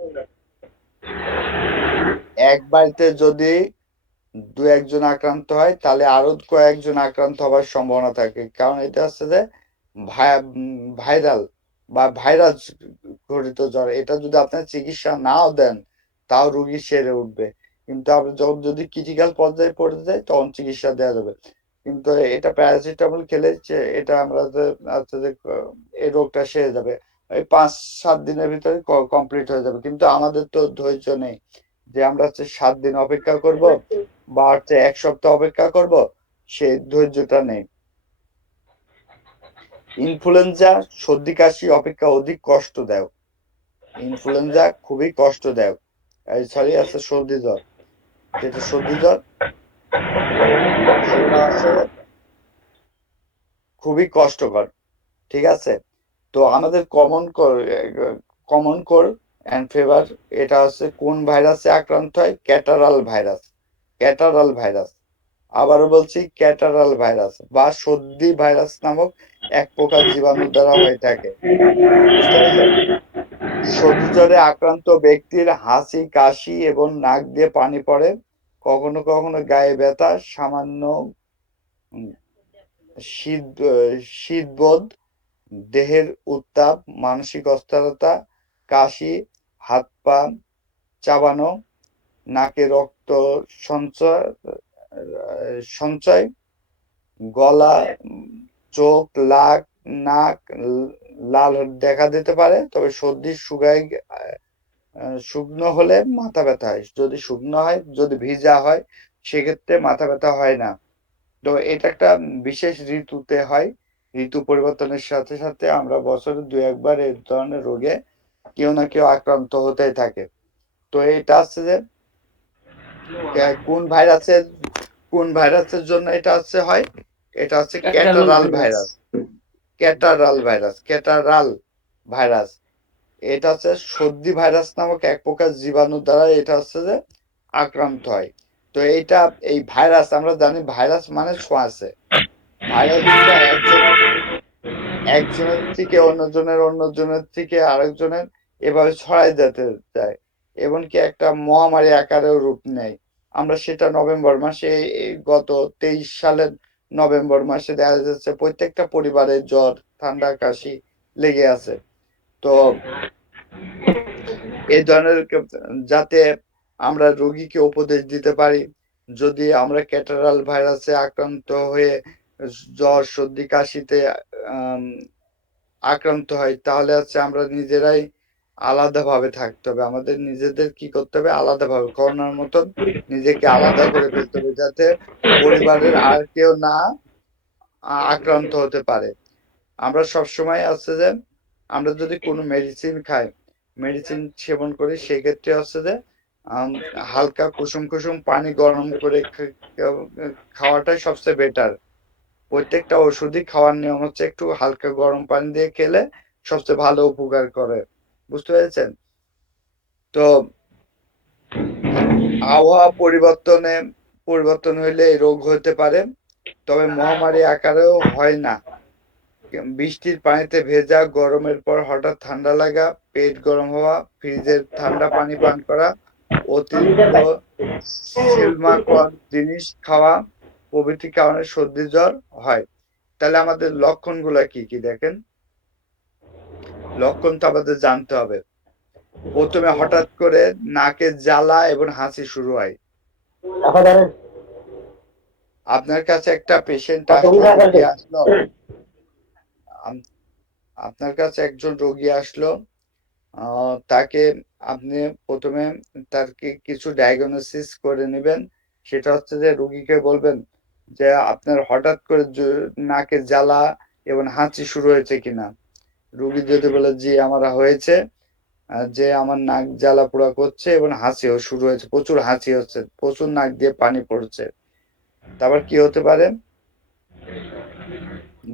এক বাড়িতে যদি দু একজন আক্রান্ত হয় তাহলে আরো কয়েকজন আক্রান্ত হবার সম্ভাবনা থাকে, কারণ এটা হচ্ছে যে ভাইরাল বা ভাইরাস ঘটিত জ্বর। এটা যদি আপনার চিকিৎসা নাও দেন তাও রোগী সেরে উঠবে, কিন্তু আপনি যখন যদি ক্রিটিক্যাল পর্যায়ে পড়ে যায় তখন চিকিৎসা দেওয়া যাবে। কিন্তু এটা প্যারাসিটামল খেলে এটা আমরা এই রোগটা সেরে যাবে এই 5-7 দিনের ভিতরে কমপ্লিট হয়ে যাবে। কিন্তু আমাদের তো ধৈর্য নেই যে আমরা 7 দিন অপেক্ষা করব বা 1 সপ্তাহ অপেক্ষা করব, সেই ধৈর্যটা নেই। ইনফ্লুয়েঞ্জা সর্দি কাশি অপেক্ষা অধিক কষ্টদায়ক। ইনফ্লুয়েঞ্জা খুবই কষ্টদায়ক। সরি আছে সর্দি জ্বর, যেটা সর্দি জ্বর সেটা আছে খুবই কষ্টকর। ঠিক আছে। তো আমাদের কমন কোল্ড অ্যান্ড ফিভার এটা হচ্ছে কোন ভাইরাসে আক্রান্ত হয়? Catarrhal virus. ক্যাটারাল ভাইরাস, আবারও বলছি ক্যাটারাল ভাইরাস বা সর্দি ভাইরাস নামক এক প্রকার জীবাণু দ্বারা হয়ে থাকে। বুঝতে পেরেছেন? সর্দি জ্বরে আক্রান্ত ব্যক্তির হাঁচি কাশি এবং নাক দিয়ে পানি পড়ে, কখনো কখনো গায়ে ব্যথা, সামান্য শীতবোধ, দেহের উত্তাপ, মানসিক অস্থিরতা, কাশি, হাত পা চাবানো, নাকে রক্ত সঞ্চয়, গলা, চোখ, নাক লাল দেখা দিতে পারে। তবে সর্দি শুকনো হলে মাথা ব্যথা হয়। যদি শুকনো হয়, যদি ভিজা হয় সেক্ষেত্রে মাথা ব্যথা হয় না। তো এটা একটা বিশেষ ঋতুতে হয়। ঋতু পরিবর্তনের সাথে সাথে আমরা বছরে দু একবার এই ধরনের রোগে কেউ না কেউ আক্রান্ত হতেই থাকে। তো এটা হচ্ছে যে কোন ভাইরাসের জন্য এটা হয়? এটা হচ্ছে ক্যাটারাল ভাইরাস। ক্যাটারাল ভাইরাস এটা হচ্ছে সর্দি ভাইরাস নামক এক প্রকার জীবাণু দ্বারা এটা হচ্ছে যে আক্রান্ত হয়। তো এই ভাইরাস আমরা জানি ভাইরাস মানে ছোঁয়াচে। ভাইরাসটা একজনের থেকে অন্যজনের থেকে আরেকজনের এভাবে ছড়াই যেতে চায়, এমনকি একটা মহামারী আকারেও রূপ নেয়। আমরা সেটা নভেম্বর মাসে গত 23 সালের নভেম্বর মাসে দেখা যাচ্ছে প্রত্যেকটা পরিবারে জ্বর ঠান্ডা কাশি লেগে আছে। তো এই ধরনের যাতে আমরা রোগীকে উপদেশ দিতে পারি, যদি আমরা ক্যাটারাল ভাইরাসে আক্রান্ত হয়ে জ্বর সর্দি কাশিতে আক্রান্ত হয় তাহলে আমরা নিজেরাই আলাদাভাবে থাকতে হবে। আমাদের নিজেদের কি করতে হবে? আলাদাভাবে করোনার মতন নিজেকে আলাদা করে ফেলতে হবে, যাতে পরিবারের আর কেউ না আক্রান্ত হতে পারে। আমরা সবসময় যে আমরা যদি কোনো মেডিসিন সেবন করি সেক্ষেত্রে যে হালকা কুসুম কুসুম পানি গরম করে খাওয়াটাই সবচেয়ে বেটার। প্রত্যেকটা ওষুধই খাওয়ার নিয়ম হচ্ছে একটু হালকা গরম পানি দিয়ে খেলে সবচেয়ে ভালো উপকার করে। বুঝতে পেরেছেন? তো আবহাওয়া পরিবর্তন হইলে এই রোগ হতে পারে, তবে মহামারী আকারেও হয় না। বৃষ্টির পানিতে ভেজা, গরমের পর হঠাৎ ঠান্ডা লাগা, পেট গরম হওয়া, ফ্রিজের ঠান্ডা পানি পান করা, অতিরিক্ত সিলমাকর জিনিস খাওয়া প্রভৃতি কারণে সর্দি জ্বর হয়। তাহলে আমাদের লক্ষণগুলা কি কি দেখেন? লক্ষণ তো আমাদের জানতে হবে। প্রথমে হঠাৎ করে নাকে জ্বালা এবং হাসি শুরু হয়। আপনার কাছে একটা পেশেন্ট আসলো, রোগী আসলো, আপনার কাছে একজন রোগী আসলো, তাকে আপনি প্রথমে তাকে কিছু ডায়াগনোসিস করে নেবেন। সেটা হচ্ছে যে রোগীকে বলবেন যে আপনার হঠাৎ করে নাকে জ্বালা এবং হাঁচি শুরু হয়েছে কিনা। রোগী যদি বলে জি আমার হয়েছে, যে আমার নাক জ্বালা পোড়া করছে এবং হাঁচিও শুরু হয়েছে, প্রচুর হাঁচি হচ্ছে, প্রচুর নাক দিয়ে পানি পড়ছে। তারপর কি হতে পারে?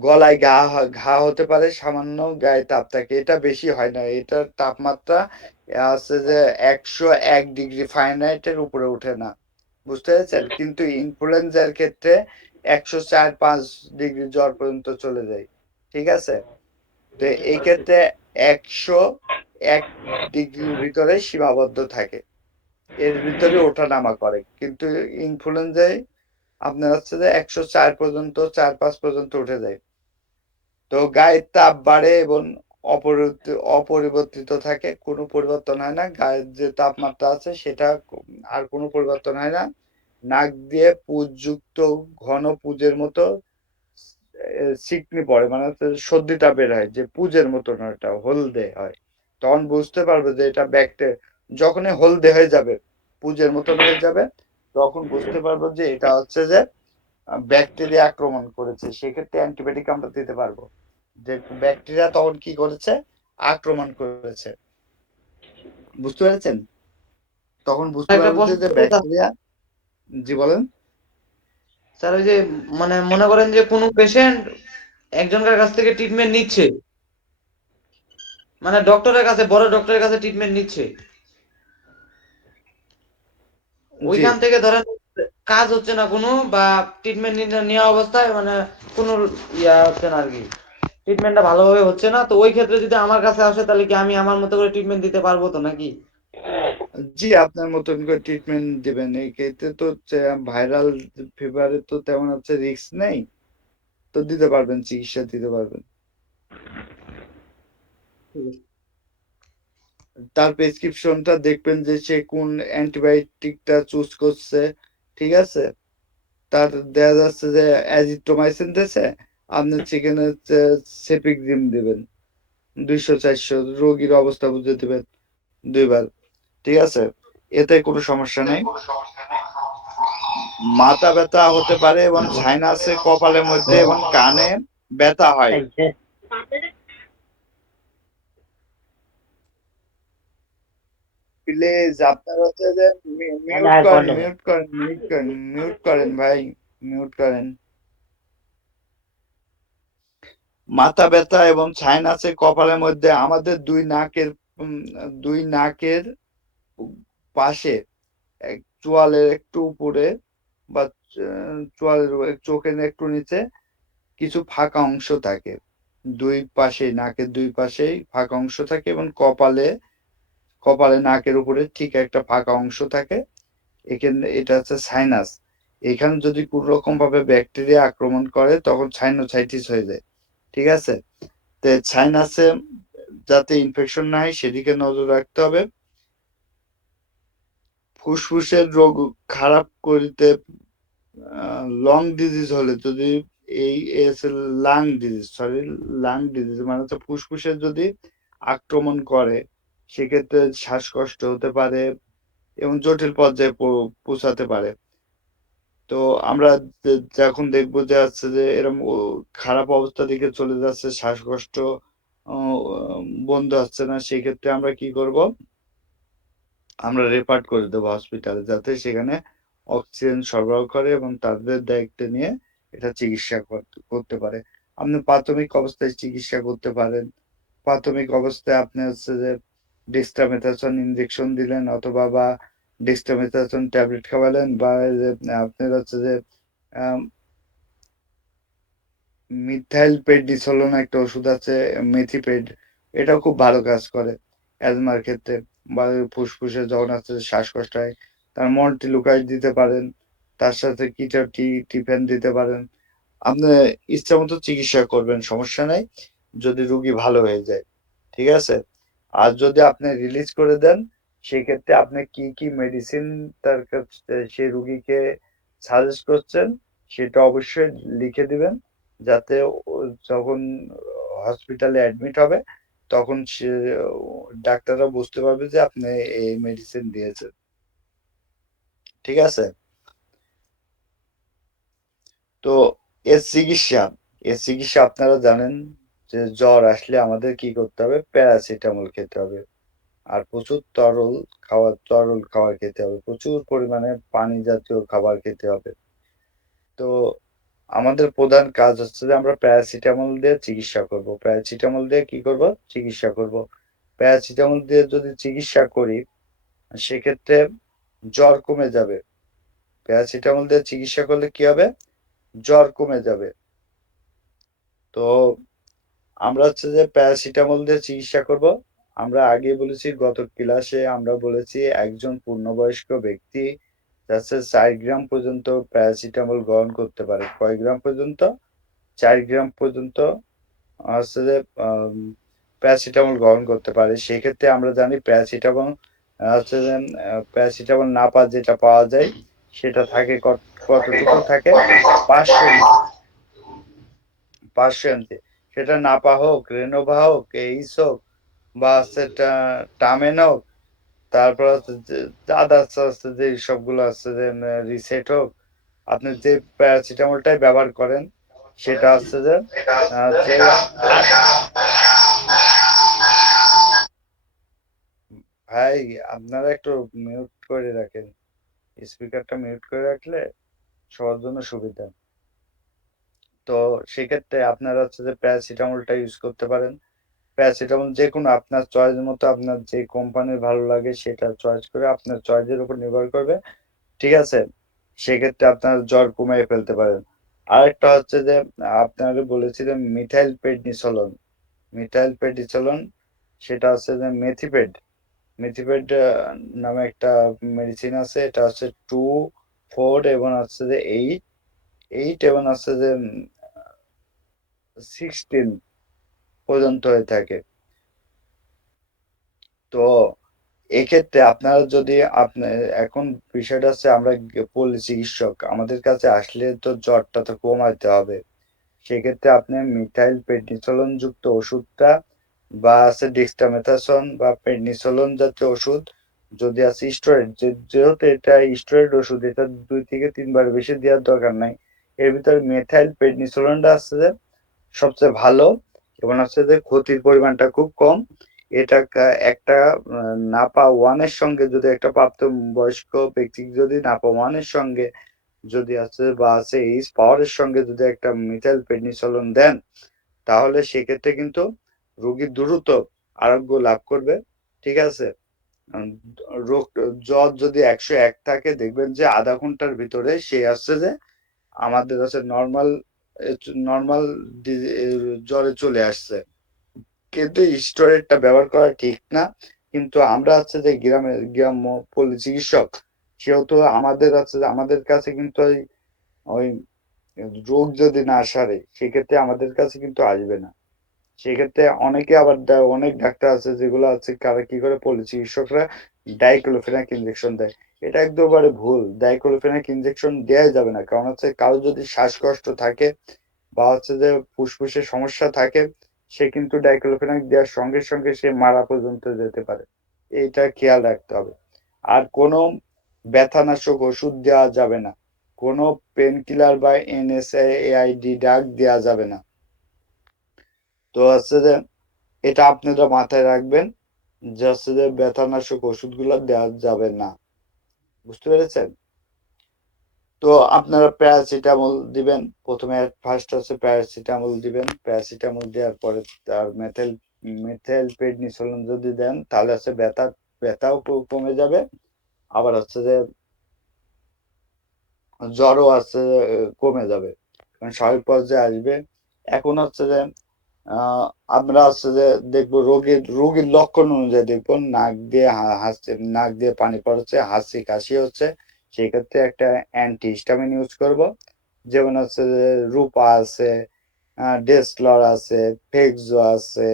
গলায় ঘা হতে পারে, সামান্য গায়ে তাপ থাকে, এটা বেশি হয় না, এটার তাপমাত্রা আছে যে 101 ডিগ্রি ফারেনহাইটের উপরে ওঠে না, বুঝতে পেরেছেন? কিন্তু ইনফ্লুয়েঞ্জার ক্ষেত্রে 104-5 ডিগ্রি জ্বর পর্যন্ত চলে যায়, ঠিক আছে? তো এই ক্ষেত্রে 101 ডিগ্রির ভিতরে সীমাবদ্ধ থাকে, এর ভিতরে ওঠানামা করে। কিন্তু ইনফ্লুয়েঞ্জায় আপনার হচ্ছে যে 104 পর্যন্ত, 4-5 পর্যন্ত উঠে যায়। তো গায়ের তাপ বাড়ে এবং অপরিবর্তিত থাকে, কোনো পরিবর্তন হয় না। গায়ের যে তাপমাত্রা আছে সেটা আর কোনো পরিবর্তন হয় না। নাক দিয়ে পুজযুক্ত ঘন পুজের মতো চিকনি পড়ে, মানে হচ্ছে সর্দিটা বের হয়, যে পুজের মতো না, এটা হলদে হয়। তখন বুঝতে পারবে যে এটা ব্যাকটেরিয়া। যখনই হলদে হয়ে যাবে, পুজের মতন হয়ে যাবে, তখন বুঝতে পারবো যে এটা হচ্ছে যে ব্যাকটেরিয়া আক্রমণ করেছে। সেক্ষেত্রে অ্যান্টিবায়োটিক আমরা দিতে পারবো। যে ব্যাকটেরিয়া তখন কি করেছে? আক্রমণ করেছে, বুঝতে পেরেছেন? তখন বুঝতে একটা পারবো প্রশ্ন যে ব্যাকটেরিয়া। জি বলেন। স্যার, ওই যে মানে মনে করেন যে কোনো পেশেন্ট একজনের কাছ থেকে ট্রিটমেন্ট নিচ্ছে, মানে ডক্টরের কাছে, বড় ডক্টরের কাছে ট্রিটমেন্ট নিচ্ছে, জি, ওইখান থেকে ধরেন কাজ হচ্ছে না কোনো, বা ট্রিটমেন্ট নেওয়া অবস্থায় মানে কোনো ইয়া হচ্ছে না আর কি, ট্রিটমেন্টটা ভালোভাবে হচ্ছে না, তো ওই ক্ষেত্রে যদি আমার কাছে আসে তাহলে কি আমি আমার মতো করে ট্রিটমেন্ট দিতে পারবো তো নাকি? জি, আপনার মতন করে ট্রিটমেন্ট দিবেন। এই ক্ষেত্রে তো ভাইরাল ফিভারে তো তেমন হচ্ছে রিস্ক নেই, তো দিতে পারবেন, চিকিৎসা দিতে পারবেন। তার প্রেসক্রিপশনটা দেখবেন যে সে কোন অ্যান্টিবায়োটিকটা চুজ করছে, ঠিক আছে? তার দেখা যাচ্ছে যে অ্যাজিথ্রোমাইসিন দিয়েছে, আপনি সেখানে হচ্ছে সেপিক্রিম দিবেন 200-400, রোগীর অবস্থা বুঝে দিবেন 2 বার, ঠিক আছে? এতে কোনো সমস্যা নেই। মাথা ব্যথা হতে পারে এবং সাইনাসে, কপালের মধ্যে এবং কানে ব্যথা হয়। প্লিজ আপনার হচ্ছে যে মিউট করেন ভাই, মিউট করেন। মাথা ব্যথা এবং সাইনাসে, কপালের মধ্যে, আমাদের দুই নাকের পাশে, চোয়ালের একটু উপরে বা চোয়ালের চোখের একটু নিচে কিছু ফাঁকা অংশ থাকে, দুই পাশে, নাকের দুই পাশেই ফাঁকা অংশ থাকে, এবং কপালে নাকের উপরে ঠিক একটা ফাঁকা অংশ থাকে। এখানে এটা হচ্ছে সাইনাস। এখানে যদি কোনো রকম ভাবে ব্যাকটেরিয়া আক্রমণ করে তখন সাইনোসাইটিস হয়ে যায়, ঠিক আছে? তো সাইনাসে যাতে ইনফেকশন না হয় সেদিকে নজর রাখতে হবে। ফুসফুসের রোগ খারাপ করিতে, লং ডিজিজ হলে, যদি এই লাং ডিজিজ, লাং ডিজিজ মানে হচ্ছে ফুসফুসের যদি আক্রমণ করে, সেক্ষেত্রে শ্বাসকষ্ট হতে পারে এবং জটিল পর্যায়ে পৌঁছাতে পারে। তো আমরা যখন দেখবো যে হচ্ছে যে এরকম খারাপ অবস্থা দিকে চলে যাচ্ছে, শ্বাসকষ্ট বন্ধ হচ্ছে না, সেক্ষেত্রে আমরা কি করব? আমরা রেফার করে দেবো হসপিটালে, যাতে সেখানে অক্সিজেন সরবরাহ করে এবং তাদের দায়িত্ব নিয়ে এটা চিকিৎসা করতে পারে। আপনি প্রাথমিক অবস্থায় চিকিৎসা করতে পারেন। প্রাথমিক অবস্থায় আপনি হচ্ছে যে ডেক্সট্রামেথাসোন ইনজেকশন দিলেন, অথবা বা ডেক্সট্রামেথাসোন ট্যাবলেট খাওয়ালেন, বা আপনার হচ্ছে যে মিথাইল পেডনিসোলোন একটা ওষুধ আছে, মেথিপেড, এটাও খুব ভালো কাজ করে অ্যাজমার ক্ষেত্রে, বা ফুসফুসে যখন আছে শ্বাসকষ্ট হয় তার মন্টিলুকাইড দিতে পারেন, তার সাথে টিফেন দিতে পারেন। আপনি ইচ্ছা মতো চিকিৎসা করবেন, সমস্যা নাই, যদি রুগী ভালো হয়ে যায়, ঠিক আছে। আর যদি আপনি রিলিজ করে দেন, সেক্ষেত্রে আপনি কি কি মেডিসিন তার কাছে সেই রুগীকে সাজেস্ট করছেন সেটা অবশ্যই লিখে দিবেন, যাতে যখন হসপিটালে অ্যাডমিট হবে তখন সে ডাক্তাররা বুঝতে পারবে যে আপনি এই মেডিসিন দিয়েছেন, ঠিক আছে। তো এর চিকিৎসা আপনারা জানেন যে জ্বর আসলে আমাদের কি করতে হবে, প্যারাসিটামল খেতে হবে, আর প্রচুর তরল খাবার খেতে হবে, প্রচুর পরিমাণে পানি জাতীয় খাবার খেতে হবে। তো আমাদের প্রধান কাজ হচ্ছে যে আমরা প্যারাসিটামল দিয়ে চিকিৎসা করব, প্যারাসিটামল দিয়ে কি করব, চিকিৎসা করব। প্যারাসিটামল দিয়ে যদি চিকিৎসা করি সেক্ষেত্রে জ্বর কমে যাবে। প্যারাসিটামল দিয়ে চিকিৎসা করলে কি হবে, জ্বর কমে যাবে। তো আমরা হচ্ছে যে প্যারাসিটামল দিয়ে চিকিৎসা করব। আমরা আগে বলেছি, গত ক্লাসে আমরা বলেছি একজন পূর্ণবয়স্ক ব্যক্তি যাচ্ছে 4 গ্রাম পর্যন্ত প্যারাসিটামল গ্রহণ করতে পারে। কয় গ্রাম পর্যন্ত? 4 গ্রাম পর্যন্ত হচ্ছে যে প্যারাসিটামল গ্রহণ করতে পারে। সেক্ষেত্রে আমরা জানি প্যারাসিটামল হচ্ছে যে প্যারাসিটামল নাপা যেটা পাওয়া যায় সেটা থাকে কতটুকু থাকে, 500 mg। সেটা নাপা হোক, রেনোভা হোক, এইস হোক, বা হচ্ছে টামেন হোক, তারপর হচ্ছে যে আদার্স আছে যে সবগুলো আছে যে রিসেট হোক, আপনি যে প্যারাসিটামলটাই ব্যবহার করেন সেটা হচ্ছে যে যে ভাই, আপনারা একটু মিউট করে রাখেন, স্পিকারটা মিউট করে রাখলে সবার জন্য সুবিধা। তো সেক্ষেত্রে আপনারা হচ্ছে যে প্যারাসিটামলটা ইউজ করতে পারেন। প্যারাসিটামল যে কোনো আপনার চয়েস মতো, আপনার যে কোম্পানির ভালো লাগে সেটা চয়েস করে, আপনার চয়েসের উপর নির্ভর করবে, ঠিক আছে। সেক্ষেত্রে আপনার জ্বর কমিয়ে ফেলতে পারেন। আরেকটা হচ্ছে যে আপনাকে বলেছি যে মিথাইল পেডনিসোলন, সেটা হচ্ছে যে মেথিপেড নামে একটা মেডিসিন আছে, এটা হচ্ছে 2, 4 এবং হচ্ছে যে 8 এবং হচ্ছে যে 16 পর্যন্ত হয়ে থাকে। তো এক্ষেত্রে আপনারা যদি আপনার এখন বিষয়টা হচ্ছে, আমরা পল্লী চিকিৎসক, আমাদের কাছে আসলে তো জ্বরটা তো কমাতে হবে। সেক্ষেত্রে আপনি মিথাইল পেডনিসোলন যুক্ত ওষুধটা, বা আছে ডেক্সট্রামেথাসোন বা পেডনিসোলন জাতীয় ওষুধ, যদি আছে স্টেরয়েড, যেহেতু এটা স্টেরয়েড ওষুধ, এটা 2 থেকে 3 বার বেশি দেওয়ার দরকার নাই। এর ভিতরে মিথাইল পেডনিসোলনটা আছে যে সবচেয়ে ভালো, এবং হচ্ছে যে ক্ষতির পরিমাণটা খুব কম। এটা একটা নাপা 1 এর সঙ্গে, যদি একটা প্রাপ্ত বয়স্ক ব্যক্তি যদি নাপা 1 এর সঙ্গে যদি আছে, বা আছে এইচ পাওয়ারের সঙ্গে যদি একটা মিথাইল পেডনিসোলন দেন, তাহলে সেক্ষেত্রে কিন্তু রোগী দ্রুত আরোগ্য লাভ করবে, ঠিক আছে। রোগ জ্বর যদি 101 থাকে, দেখবেন যে আধা ঘন্টার ভিতরে সে আসছে যে আমাদের কাছে নর্মাল জ্বরে চলে আসছে। কিন্তু স্টেরয়েডটা ব্যবহার করা ঠিক না। কিন্তু আমরা হচ্ছে যে গ্রাম্য পল্লী চিকিৎসক, সেহেতু আমাদের কাছে কিন্তু ওই রোগ যদি না সারে সেক্ষেত্রে আমাদের কাছে কিন্তু আসবে না। সেক্ষেত্রে অনেকে আবার অনেক ডাক্তার আছে যেগুলো আছে, কারা কি করে, পল্লী চিকিৎসকরা ডাইক্লোফেনাক ইনজেকশন দেয়। এটা একদমই ভুল। ডাইক্লোফেনাক ইনজেকশন দেওয়াই যাবে না, কারণ হচ্ছে কারো যদি শ্বাসকষ্ট থাকে বা হচ্ছে যে ফুসফুসের সমস্যা থাকে, সে কিন্তু ডাইক্লোফেনাক দেওয়ার সঙ্গে সঙ্গে সে মারা পর্যন্ত যেতে পারে। এইটা খেয়াল রাখতে হবে। আর কোনো ব্যথানাশক ওষুধ দেওয়া যাবে না, কোনো পেন কিলার বা এনএসএআইডি ড্রাগ দেওয়া যাবে না। তো হচ্ছে যে এটা আপনারা মাথায় রাখবেন যে হচ্ছে যে ব্যথানাশক ওষুধগুলো দেওয়া যাবে না, বুঝতে পেরেছেন? তো আপনারা প্যারাসিটামল দিবেন প্রথমে, ফার্স্ট হচ্ছে প্যারাসিটামল দিবেন। প্যারাসিটামল দেওয়ার পরে তার মিথাইল পেডনিসোলন যদি দেন, তাহলে হচ্ছে ব্যথাও কমে যাবে। আবার হচ্ছে যে জ্বরও আছে কমে যাবে, কারণ স্বাভাবিক পর্যায়ে আসবে। এখন হচ্ছে যে আমরা হচ্ছে যে দেখবো রোগীর লক্ষণ অনুযায়ী দেখবো নাক দিয়ে হাসছে, নাক দিয়ে পানি পড়ছে, হাসি কাশি হচ্ছে, সেই ক্ষেত্রে একটা অ্যান্টিহিস্টামিন ইউজ করব। যেমন হচ্ছে যে রূপা আছে, ডেসলর আছে, ফেক্সো আছে,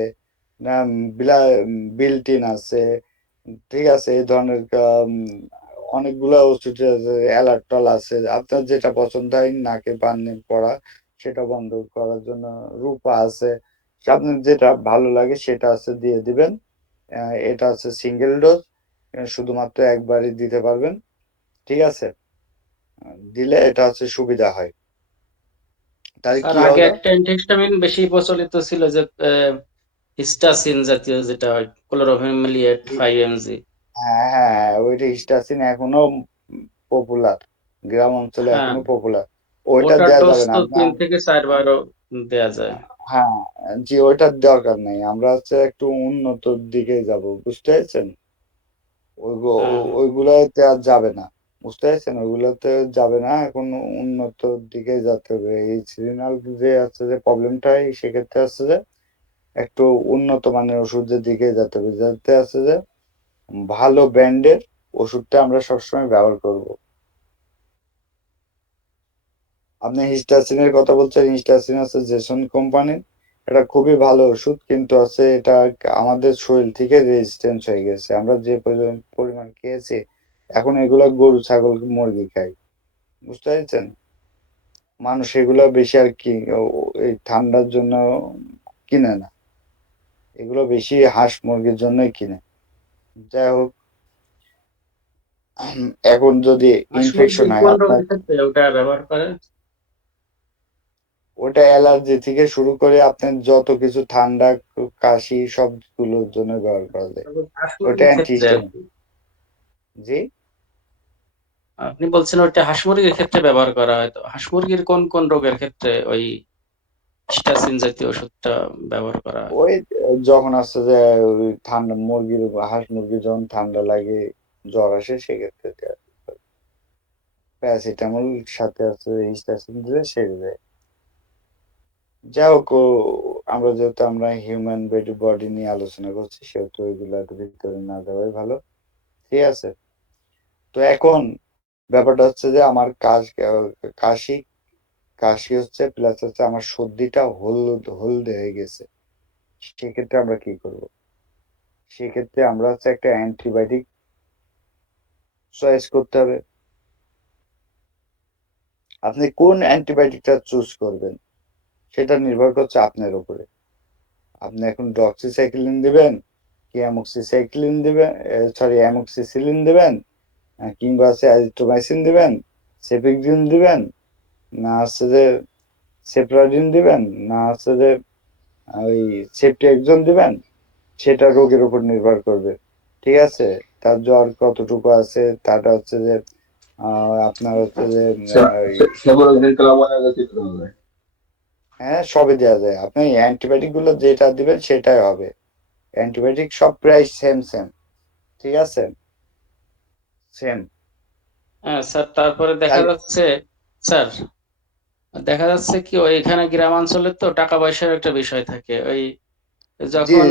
বিল্টিন আছে, ঠিক আছে, এই ধরনের অনেকগুলো ওষুধ আছে, অ্যালার্টল আছে, আপনার যেটা পছন্দ হয় নাকে পানি পড়া সেটা বন্ধ করার জন্য রূপা আছে, আপনার যেটা ভালো লাগে সেটা আছে দিয়ে দিবেন। এটা আছে সিঙ্গেল ডোজ, শুধুমাত্র একবারই দিতে পারবেন, ঠিক আছে। দিলে এটা হচ্ছে সুবিধা হয়। তাহলে স্যার কি আগে হলো? একটা অ্যান্টিহিস্টামিন বেশি প্রচলিত ছিল যে হিস্টাসিন জাতীয়, যেটা হয় ক্লোরোফেমিলিয়েট ই- 5 mg। হ্যাঁ হ্যাঁ হ্যাঁ, ওইটা হিস্টাসিন এখনো পপুলার, গ্রাম অঞ্চলে হ্যাঁ, এখনো পপুলার। ওইটা ওটার দেয়া ডোজ যাবে না তো আপনার। 3 থেকে 4 বারও দেয়া যায়। হ্যাঁ, জি, ওইটার দরকার নেই, আমরা হচ্ছে একটু উন্নতর দিকে যাব, বুঝতে পেরেছেন। হ্যাঁ, ওইগুলোতে আর যাবে না, বুঝতে পেরেছেন, ওইগুলোতে যাবে না, এখন উন্নতর দিকে যেতে হবে। এই সিজনাল যে আছে যে প্রবলেমটা হয় সেক্ষেত্রে আছে যে একটু উন্নত মানের ওষুধের দিকে যেতে হবে, যাতে আছে যে ভালো ব্র্যান্ডের ওষুধটা আমরা সবসময় ব্যবহার করব। আপনি হিস্টাসিনের কথা বলছেন, হিস্টাসিন আছে জেসন কোম্পানির, এটা খুবই ভালো ওষুধ, কিন্তু আছে এটা আমাদের শরীর থেকে রেজিস্ট্যান্স হয়ে গেছে, আমরা যে পরিমাণ খেয়েছি, এখন এগুলো গরু ছাগল মুরগি খাই, বুঝতে পেরেছেন। মানুষ এগুলো বেশি আর কি এই ঠান্ডার জন্য কিনে না, এগুলো বেশি হাঁস মুরগির জন্যই কিনে। যাই হোক, এখন যদি হাঁস ইনফেকশন মুরগির হয় কোন আপনার, রোগের ক্ষেত্রে ওটা ব্যবহার করে? ওটা অ্যালার্জি থেকে শুরু করে আপনার যত কিছু ঠান্ডা কাশি সবগুলোর জন্য ব্যবহার করা যায়। হাঁস ওটা মুরগির ক্ষেত্রে আর অ্যান্টিহিস্টামিন। কি। জি। আপনি বলছেন ওইটা হাঁস মুরগির ক্ষেত্রে ব্যবহার করা হয়, তো হাঁস মুরগির কোন কোন রোগের ক্ষেত্রে ওই স্টাসিন জাতীয় ওষুধটা ব্যবহার করা হয়? ওই যখন আসছে যে ওই ঠান্ডা মুরগির, হাঁস মুরগির যখন ঠান্ডা লাগে, জ্বর আসে, সেক্ষেত্রে প্যারাসিটামল সাথে আছে হিস্টাসিন দিলে সেরে যায়। যাই হোক, আমরা যেহেতু আমরা হিউম্যান বডি নিয়ে আলোচনা করছি, সেহেতু ওইগুলোর ভিতরে না যাওয়াই ভালো, ঠিক আছে। তো এখন ব্যাপারটা হচ্ছে যে আমার কাশি কাশি হচ্ছে, প্লাস হচ্ছে আমার সর্দিটা হলদে হয়ে গেছে, সেক্ষেত্রে আমরা কি করব? সেক্ষেত্রে আমরা হচ্ছে একটা অ্যান্টিবায়োটিক চয়েস করতে হবে। আপনি কোন অ্যান্টিবায়োটিকটা চুজ করবেন সেটা নির্ভর করছে আপনার উপরে। আপনি এখন ডক্সিসাইক্লিন দিবেন, কি অ্যামোক্সিসাইক্লিন দিবেন, সরি অ্যামোক্সিসিলিন দিবেন, কিংবা হচ্ছে অ্যাজিথ্রোমাইসিন দিবেন, সেফিক্সিন দিবেন, না হচ্ছে যে সেফ্রাডিন দিবেন, না হচ্ছে যে ওই সেফটিএক্সন দিবেন, সেটা রোগের উপর নির্ভর করবে, ঠিক আছে। তার জ্বর কতটুকু আছে, তারটা হচ্ছে যে আপনার হচ্ছে যে ওই সেবরোজিন ক্লাব। হ্যাঁ, সবই দেওয়া যায়, আপনি অ্যান্টিবায়োটিক গুলো যেটা দিবেন সেটাই হবে। অ্যান্টিবায়োটিক সব প্রায় সেম সেম, ঠিক আছে, সেম। হ্যাঁ স্যার, তারপরে দেখা তাই, যাচ্ছে, স্যার দেখা যাচ্ছে কি ওইখানে গ্রামাঞ্চলে তো টাকা পয়সার একটা বিষয় থাকে। ওই জি যখন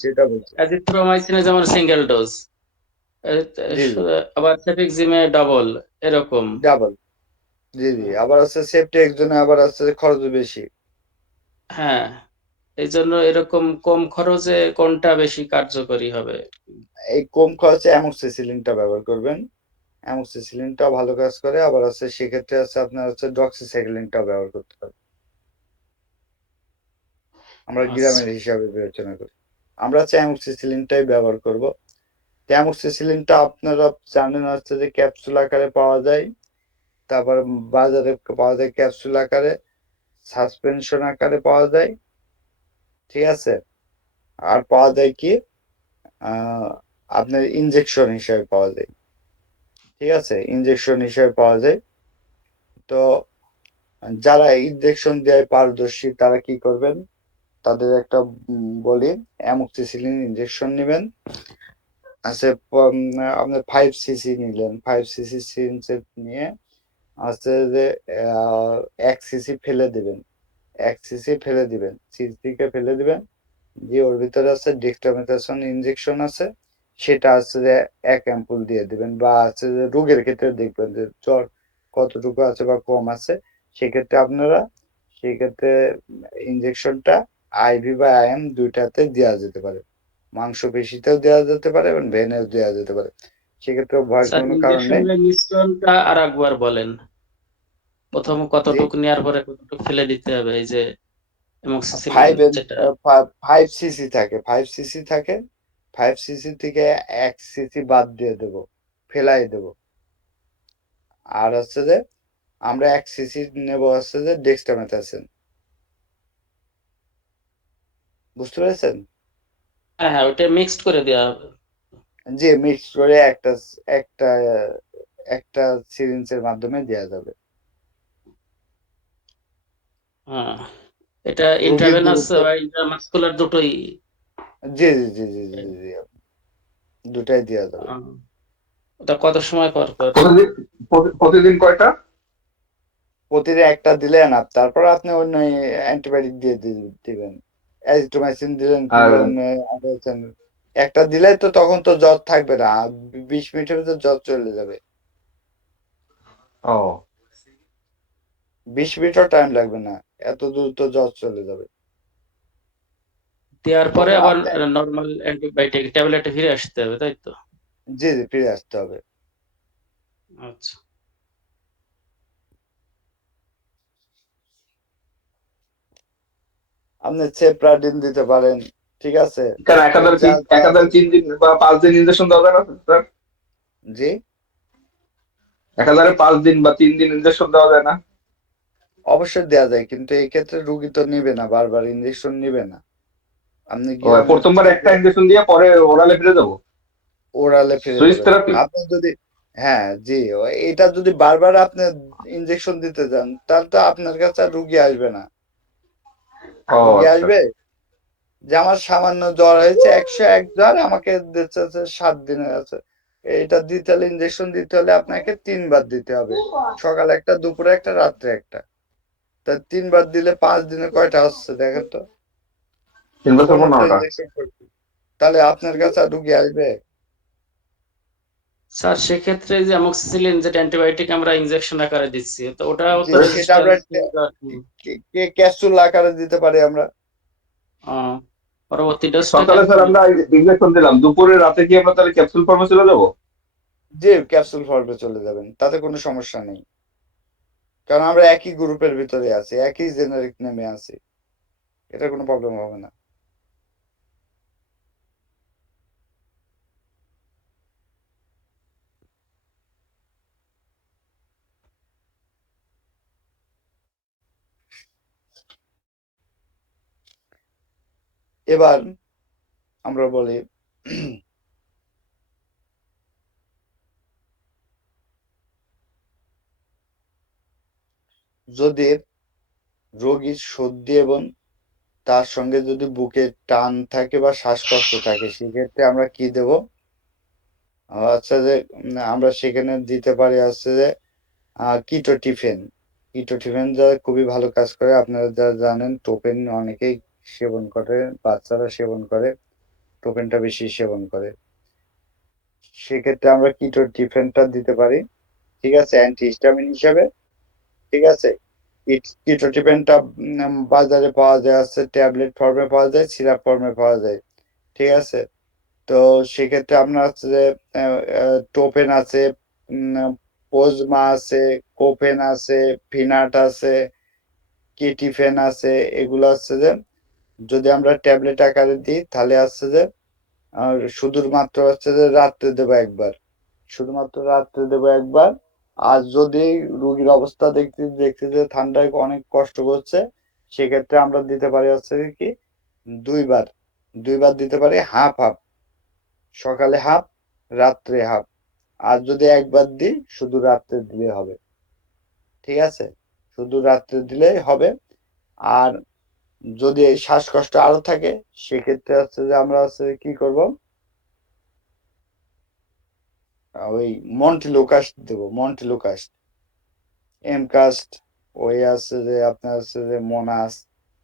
সেটা বলছি। অ্যাজিথ্রোমাইসিনে যেমন সিঙ্গেল ডোজ, জি জি, আবার সেফিক্সিমে ডবল, এরকম। ডাবল। জি জি, আবার আছে সেফটি একজনে, আবার আছে খরচ বেশি। হ্যাঁ, এই জন্য এরকম কম খরচে কোনটা বেশি কার্যকরী হবে? এই কম খরচে অ্যামোক্সিসিলিনটা ব্যবহার করবেন, অ্যামোক্সিসিলিনটাও ভালো কাজ করে, আবার আছে সেক্ষেত্রে আছে আপনার হচ্ছে ডক্সিসাইক্লিনটাও ব্যবহার করতে হবে। আমরা আচ্ছা, গ্রামের হিসাবে বিবেচনা করি, আমরা হচ্ছে অ্যামোক্সিসিলিনটাই ব্যবহার করব। অ্যামোক্সিসিলিনটা আপনারা জানেন হচ্ছে যে ক্যাপসুল আকারে পাওয়া যায়, তারপর বাজারে পাওয়া যায় ক্যাপসুল আকারে, সাসপেনশন আকারে পাওয়া যায়, ঠিক আছে। আর পাওয়া যায় কি আহ আপনার ইনজেকশন হিসেবে পাওয়া যায়, ঠিক আছে, ইনজেকশন হিসেবে পাওয়া যায়। তো যারা ইনজেকশন দেয় পারদর্শী তারা কি করবেন, তাদের একটা বলি অ্যামোক্সিসিলিন ইনজেকশন নেবেন, আছে আপনার 5cc নিলেন, 5cc সিরিঞ্জের নিয়ে আছে যে 1cc ফেলে দিবেন, 1cc ফেলে দিবেন, সিসিকে ফেলে দিবেন, দিয়ে ওর ভিতরে আছে ডেক্সামেথাসোন ইনজেকশন আছে, সেটা আছে যে 1 অ্যাম্পুল দিয়ে দিবেন। বা আছে যে রোগের ক্ষেত্রে দেখবেন যে জ্বর কতটুকু আছে বা কম আছে, সেক্ষেত্রে আপনারা সেক্ষেত্রে ইনজেকশনটা আইভি বা আইএম দুইটাতে দেওয়া যেতে পারে, মাংসপেশিতেও দেওয়া যেতে পারে এবং ভেনেও দেওয়া যেতে পারে, সেক্ষেত্রে ভয়ের স্যার কোনো কারণ নেই। ইনজেকশনের মিশ্রণটা আর একবার বলেন, প্রথম জি, কতটুকু নেওয়ার পরে কতটুকু ফেলে দিতে হবে, এই যে এমক্সিসিলিন ফাইভ যেটা। 5cc থাকে, 5cc থাকে, 5cc থেকে 1cc বাদ দিয়ে দেব, ফেলাই দেব। আর হচ্ছে যে আমরা 1cc নেব হচ্ছে যে ডেক্সটামেথাসোন, বুঝতে পেরেছেন? হ্যাঁ হ্যাঁ, ওইটা মিক্সড করে দেওয়া হবে। যে মিক্স করে একটা একটা সিরিঞ্জের মাধ্যমে দেওয়া যাবে। হ্যাঁ, এটা রোগীর ইন্ট্রাভেনাস গুরুত্ব, বা ইন্ট্রামাসকুলার দুটোই। জি জি জি জি জি জি জি, দুটাই দেওয়া যাবে। আহ, ওটা কত সময় পর পর? প্রতিদিন প্রতিদিন কয়টা? প্রতিদিন একটা দিলেন, আর তারপর আপনি অন্য অ্যান্টিবায়োটিক দিয়ে দিবেন, অ্যাজিথ্রোমাইসিন দিলেন আর কিংবা অন্য একটা দিলে তো তখন তো জ্বর থাকবে না, 20 মিনিটের ভিতর জ্বর চলে যাবে, ও 20 মিনিটও টাইম লাগবে না, এত দ্রুত জ্বর চলে যাবে। দেওয়ার তো পরে আবার আপনি, নর্মাল অ্যান্টিবায়োটিক ট্যাবলেটে ফিরে আসতে হবে, তাই তো? জি জি, ফিরে আসতে হবে। আচ্ছা। আপনি সেপ্রাডিন দিতে পারেন, ঠিক আছে? কেন একাধারে যা যা একাধারে 3 দিন বা 5 দিন ইনজেকশন দেওয়া যায় না স্যার? জি, একাধারে 5 দিন বা 3 দিন ইনজেকশন দেওয়া যায় না? অবশ্যই দেওয়া যায়, কিন্তু এই ক্ষেত্রে রুগী তো নিবে না, বারবার ইনজেকশন নিবে না। আপনি ও প্রথমবার একটা ইনজেকশন দিয়ে পরে ওরালে ফিরে যাবো, ওরালে ফিরে সুইচ যাবেন। থেরাপি? আপনি যদি, হ্যাঁ জি, এটা যদি বারবার আপনি ইনজেকশন দিতে যান, তাহলে তো আপনার কাছে আর রুগী আসবে না। ও রুগী আচ্ছা আসবে যে আমার সামান্য জ্বর হয়েছে, 101 জ্বর, আমাকে দিচ্ছে যে 7 দিনের আছে, এটা দিতে হলে, ইনজেকশন দিতে হলে আপনাকে 3 বার দিতে হবে, সকালে একটা, দুপুরে একটা, রাত্রে একটা। তা 3 বার দিলে 5 দিনে কয়টা হচ্ছে দেখেন তো, 3 বছর 15টা 15টা। ইনজেকশন করছি, তাহলে আপনার কাছে আর রুগী আসবে? স্যার সেক্ষেত্রে যে অ্যামক্সিসিলিন যেটা অ্যান্টিবায়োটিক আমরা ইনজেকশন আকারে দিচ্ছি, তো ওটাও যে তো সেটা আমরা রেজিস্ট্যান্স। ক্যাপসুল আকারে দিতে পারি আমরা। পরবর্তী ডোজটা সকালে স্যার ক্যাপসুল। আমরা ইনজেকশন দিলাম, দুপুরে রাতে কি আমরা তাহলে ক্যাপসুল ফর্মে চলে যাবো? যে ক্যাপসুল ফর্মে চলে যাবেন, তাতে কোনো সমস্যা নেই, কারণ আমরা একই গ্রুপের ভিতরে আছি, একই জেনারিক নেমে আছি, এটা কোনো প্রবলেম হবে না। এবার আমরা বলি, যদি রোগীর সর্দি এবং তার সঙ্গে যদি বুকে টান থাকে বা শ্বাসকষ্ট থাকে, সেক্ষেত্রে আমরা কি দেব? আচ্ছা যে আমরা সেখানে দিতে পারি হচ্ছে যে কিটোটিফেন। কিটোটিফেন যা খুবই ভালো কাজ করে, আপনারা যারা জানেন, টোপেন অনেকেই সেবন করে, বাচ্চারা সেবন করে, টোপেনটা বেশি সেবন করে, সেক্ষেত্রে আমরা কিটোটিফেনটা দিতে পারি, ঠিক আছে, অ্যান্টিহিস্টামিন হিসাবে, ঠিক আছে। কিটোটিফেনটা বাজারে পাওয়া যায়, আছে ট্যাবলেট ফর্মে পাওয়া যায়, সিরাপ ফর্মে পাওয়া যায়, ঠিক আছে। তো সেক্ষেত্রে আপনার হচ্ছে যে টোপেন আছে, পোজমা আছে, কোফেন আছে, ফিনাট আছে, কেটিফেন আছে, এগুলো হচ্ছে যে যদি আমরা ট্যাবলেট আকারে দিই, তাহলে হচ্ছে যে আর শুধুমাত্র হচ্ছে যে রাত্রে দেবো একবার, শুধুমাত্র রাত্রে দেবো একবার। আর যদি রোগীর অবস্থা দেখতে দেখতে যে ঠান্ডায় অনেক কষ্ট করছে, সেক্ষেত্রে আমরা দিতে পারি হচ্ছে কি 2 বার, 2 বার দিতে পারি, হাফ হাফ, সকালে হাফ, রাত্রে হাফ। আর যদি একবার দিই, শুধু রাত্রে দিলে হবে, ঠিক আছে, শুধু রাত্রে দিলেই হবে। আর যদি এই শ্বাসকষ্ট আরো থাকে, সেক্ষেত্রে হচ্ছে যে আমরা হচ্ছে কি করব, ওই মন্টিলুকাস্ট দেবো, মন্টিলুকাস্ট, এমকাস্ট, ওই আছে যে আপনার আছে যে মোনাস,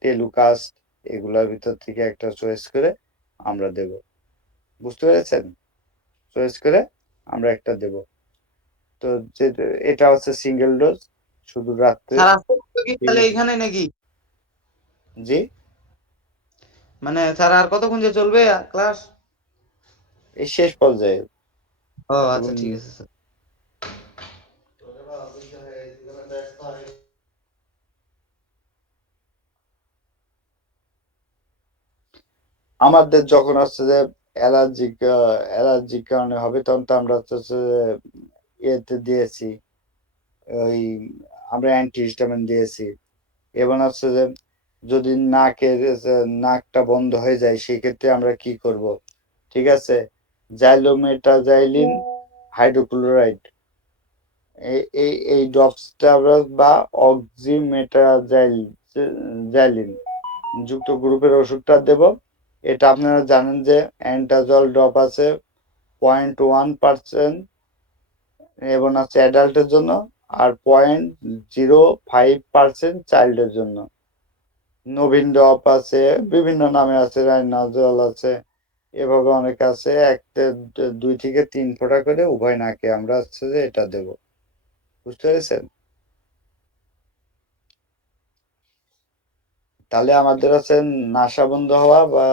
টেলুকাস্ট, এগুলোর ভিতর থেকে একটা চয়েস করে আমরা দেব। বুঝতে পেরেছেন? চয়েস করে আমরা একটা দেব। তো যে এটা হচ্ছে সিঙ্গেল ডোজ, শুধু রাত্রে। স্যার আজকে কি ঠিক তাহলে আছে, এখানে নাকি? জি, মানে স্যার আর কতক্ষণ যে চলবে ক্লাস? এই শেষ পর্যায়ে। ও আচ্ছা, এখন ঠিক আছে স্যার। আমাদের যখন হচ্ছে যে অ্যালার্জিক কারণে হবে, তখন তো আমরা হচ্ছে যে ইয়েতে দিয়েছি, ওই আমরা অ্যান্টিহিস্টামিন দিয়েছি। এবং হচ্ছে যে যদি নাকটা বন্ধ হয়ে যায়, সেক্ষেত্রে আমরা কি করব? ঠিক আছে, জাইলোমেটাজাইলিন হাইড্রোক্লোরাইড, এই ড্রপসটা আমরা বা জাইলিন যুক্ত গ্রুপের ওষুধটা দেব। এটা আপনারা জানেন যে অ্যান্টাজল ড্রপ আছে 0.1% এবং আছে অ্যাডাল্টের জন্য, আর 0.05% চাইল্ডের জন্য। নবীন ড্রপ আছে, বিভিন্ন নামে আছে, রাইনাজল আছে, এভাবে অনেক আছে। 2 থেকে 3 ফোঁটা করে উভয় নাকে আমরা হচ্ছে যে এটা দেব। বুঝতে পেরেছেন? তাহলে আমাদের আছে নাসা বন্ধ হওয়া বা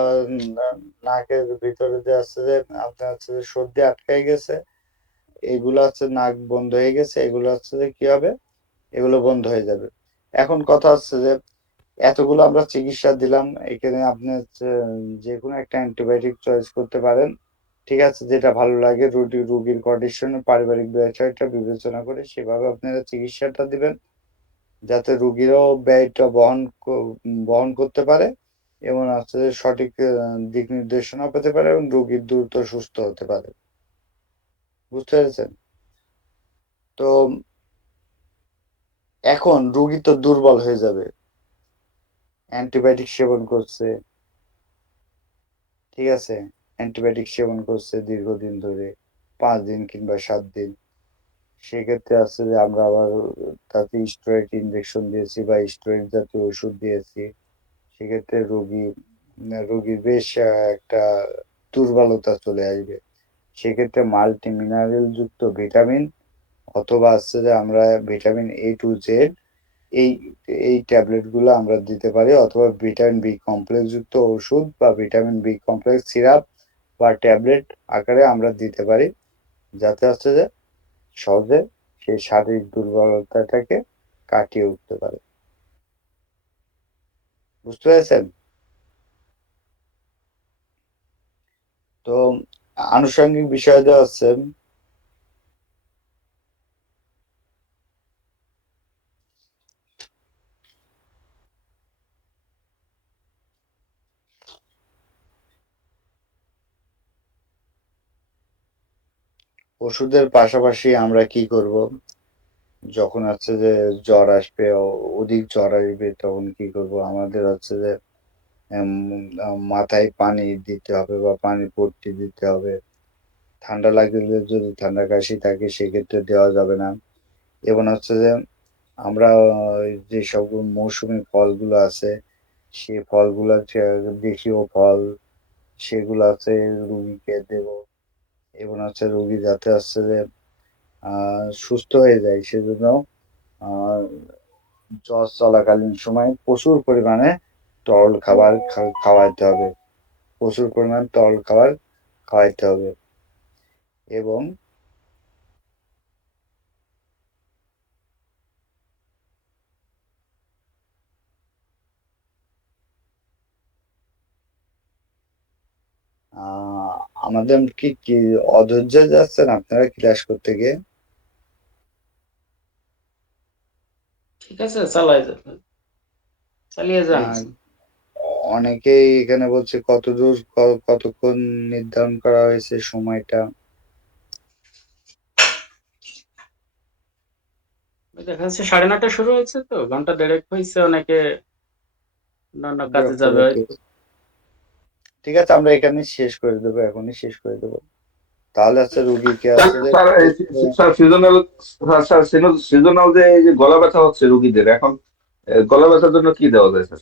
নাকের ভিতরে যে আছে যে আপনার হচ্ছে যে সর্দি আটকায় গেছে, এগুলো হচ্ছে নাক বন্ধ হয়ে গেছে, এগুলো হচ্ছে যে কি হবে? এগুলো বন্ধ হয়ে যাবে। এখন কথা হচ্ছে যে এতগুলো আমরা চিকিৎসা দিলাম, এখানে আপনি হচ্ছে যে কোনো একটা অ্যান্টিবায়োটিক চয়েস করতে পারেন। ঠিক আছে, যেটা ভালো লাগে রুগীর কন্ডিশন, পারিবারিক বিষয়টা বিবেচনা করে সেভাবে আপনারা চিকিৎসাটা দিবেন, যাতে রুগীরাও ব্যয়টা বহন করতে পারে এবং হচ্ছে যে সঠিক দিক নির্দেশনা পেতে পারে এবং রোগী দ্রুত সুস্থ হতে পারে। বুঝতে পেরেছেন? তো এখন রুগী তো দুর্বল হয়ে যাবে, অ্যান্টিবায়োটিক সেবন করছে, ঠিক আছে, অ্যান্টিবায়োটিক সেবন করছে দীর্ঘদিন ধরে, 5 দিন কিংবা 7 দিন। সেক্ষেত্রে আছে যে আমরা আবার তাতে স্টেরয়েড ইনজেকশন দিয়েছি বা স্টেরয়েড জাতীয় ওষুধ দিয়েছি। সেক্ষেত্রে রোগীর বেশ একটা দুর্বলতা চলে আসবে। সেক্ষেত্রে মাল্টি মিনারেল যুক্ত ভিটামিন, অথবা আছে যে আমরা ভিটামিন A to Z, এই এই ট্যাবলেট গুলো আমরা দিতে পারি, অথবা ভিটামিন বি কমপ্লেক্স যুক্ত ওষুধ বা ভিটামিন বি কমপ্লেক্স সিরাপ বা ট্যাবলেট আকারে আমরা দিতে পারি, যাতে হচ্ছে যে সহজে সেই শারীরিক দুর্বলতাটাকে কাটিয়ে উঠতে পারে। বুঝতে পেরেছেন? তো আনুষঙ্গিক বিষয় দেওয়া হচ্ছে, ওষুধের পাশাপাশি আমরা কি করব? যখন হচ্ছে যে জ্বর আসবে, অধিক জ্বর আসবে, তখন কি করব? আমাদের হচ্ছে যে মাথায় পানি দিতে হবে বা পানি পট্টি দিতে হবে। ঠান্ডা লাগলে, যদি ঠান্ডা কাশি থাকে, সেক্ষেত্রে দেওয়া যাবে না। এবং হচ্ছে যে আমরা যে সব মৌসুমী ফলগুলো আছে, সেই ফলগুলো দেশীয় ফল, সেগুলো আছে রুগীকে দেব। এবং হচ্ছে রুগী যাতে হচ্ছে যে সুস্থ হয়ে যায়, সেজন্য আহ জ্বর চলাকালীন সময় প্রচুর পরিমাণে তরল খাবার খাওয়াইতে হবে, প্রচুর পরিমাণ তরল খাবার খাওয়াইতে হবে। এবং আহ আমাদের কি অধৈর্য যাচ্ছেন আপনারা ক্লাস করতে গিয়ে? ঠিক আছে, চালিয়ে যান। আহ, অনেকেই এখানে বলছে কতদূর কতক্ষণ নির্ধারণ করা হয়েছে সময়টা? দেখা যাচ্ছে 9:30 শুরু হয়েছে, তো ঘন্টা দেড়েক হয়েছে, অনেকে অন্যান্য কাজে বিরক্ত যাবে বোধ হয়তো। করছে। ঠিক আছে, আমরা এখানে শেষ করে দেবো, এখনই শেষ করে দেবো। তাহলে আছে রুগীকে স্যার আছে যে sir sir seasonal sir seasonal যে এই যে গলা ব্যথা হচ্ছে রুগীদের এখন গলা ব্যথার জন্য কি দেওয়া যায় স্যার?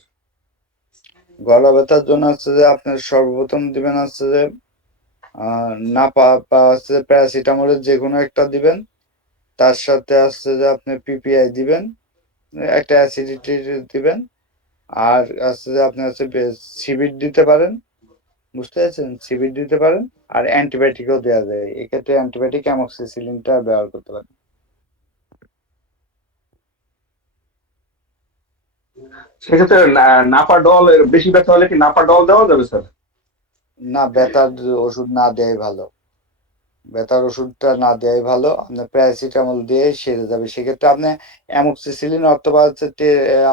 গলা ব্যথার জন্য আছে যে আপনার সর্বপ্রথম দিবেন আছে যে না আছে প্যারাসিটামলের যে কোনো একটা দিবেন, তার সাথে আছে যে আপনি পিপিআই দিবেন, একটা অ্যাসিডিটি দিবেন, আর আছে যে আপনি হচ্ছে সিবিড দিতে পারেন, বুঝতে পারছেন, সিবিড দিতে পারেন, আর অ্যান্টিবায়োটিকও দেওয়া যায়। এক্ষেত্রে অ্যান্টিবায়োটিক অ্যামক্সিসিলিনটা ব্যবহার করতে পারেন। সেক্ষেত্রে নাপাডল বেশি ব্যথা হলে কি নাপাডল দেওয়া যাবে স্যার? না, ব্যথার ওষুধ না দেওয়াই ভালো, ব্যথার ওষুধটা না দেওয়াই ভালো, আপনার প্যারাসিটামল দিয়ে সেরে যাবে। সেক্ষেত্রে আপনি অ্যামক্সিসিলিন অথবা হচ্ছে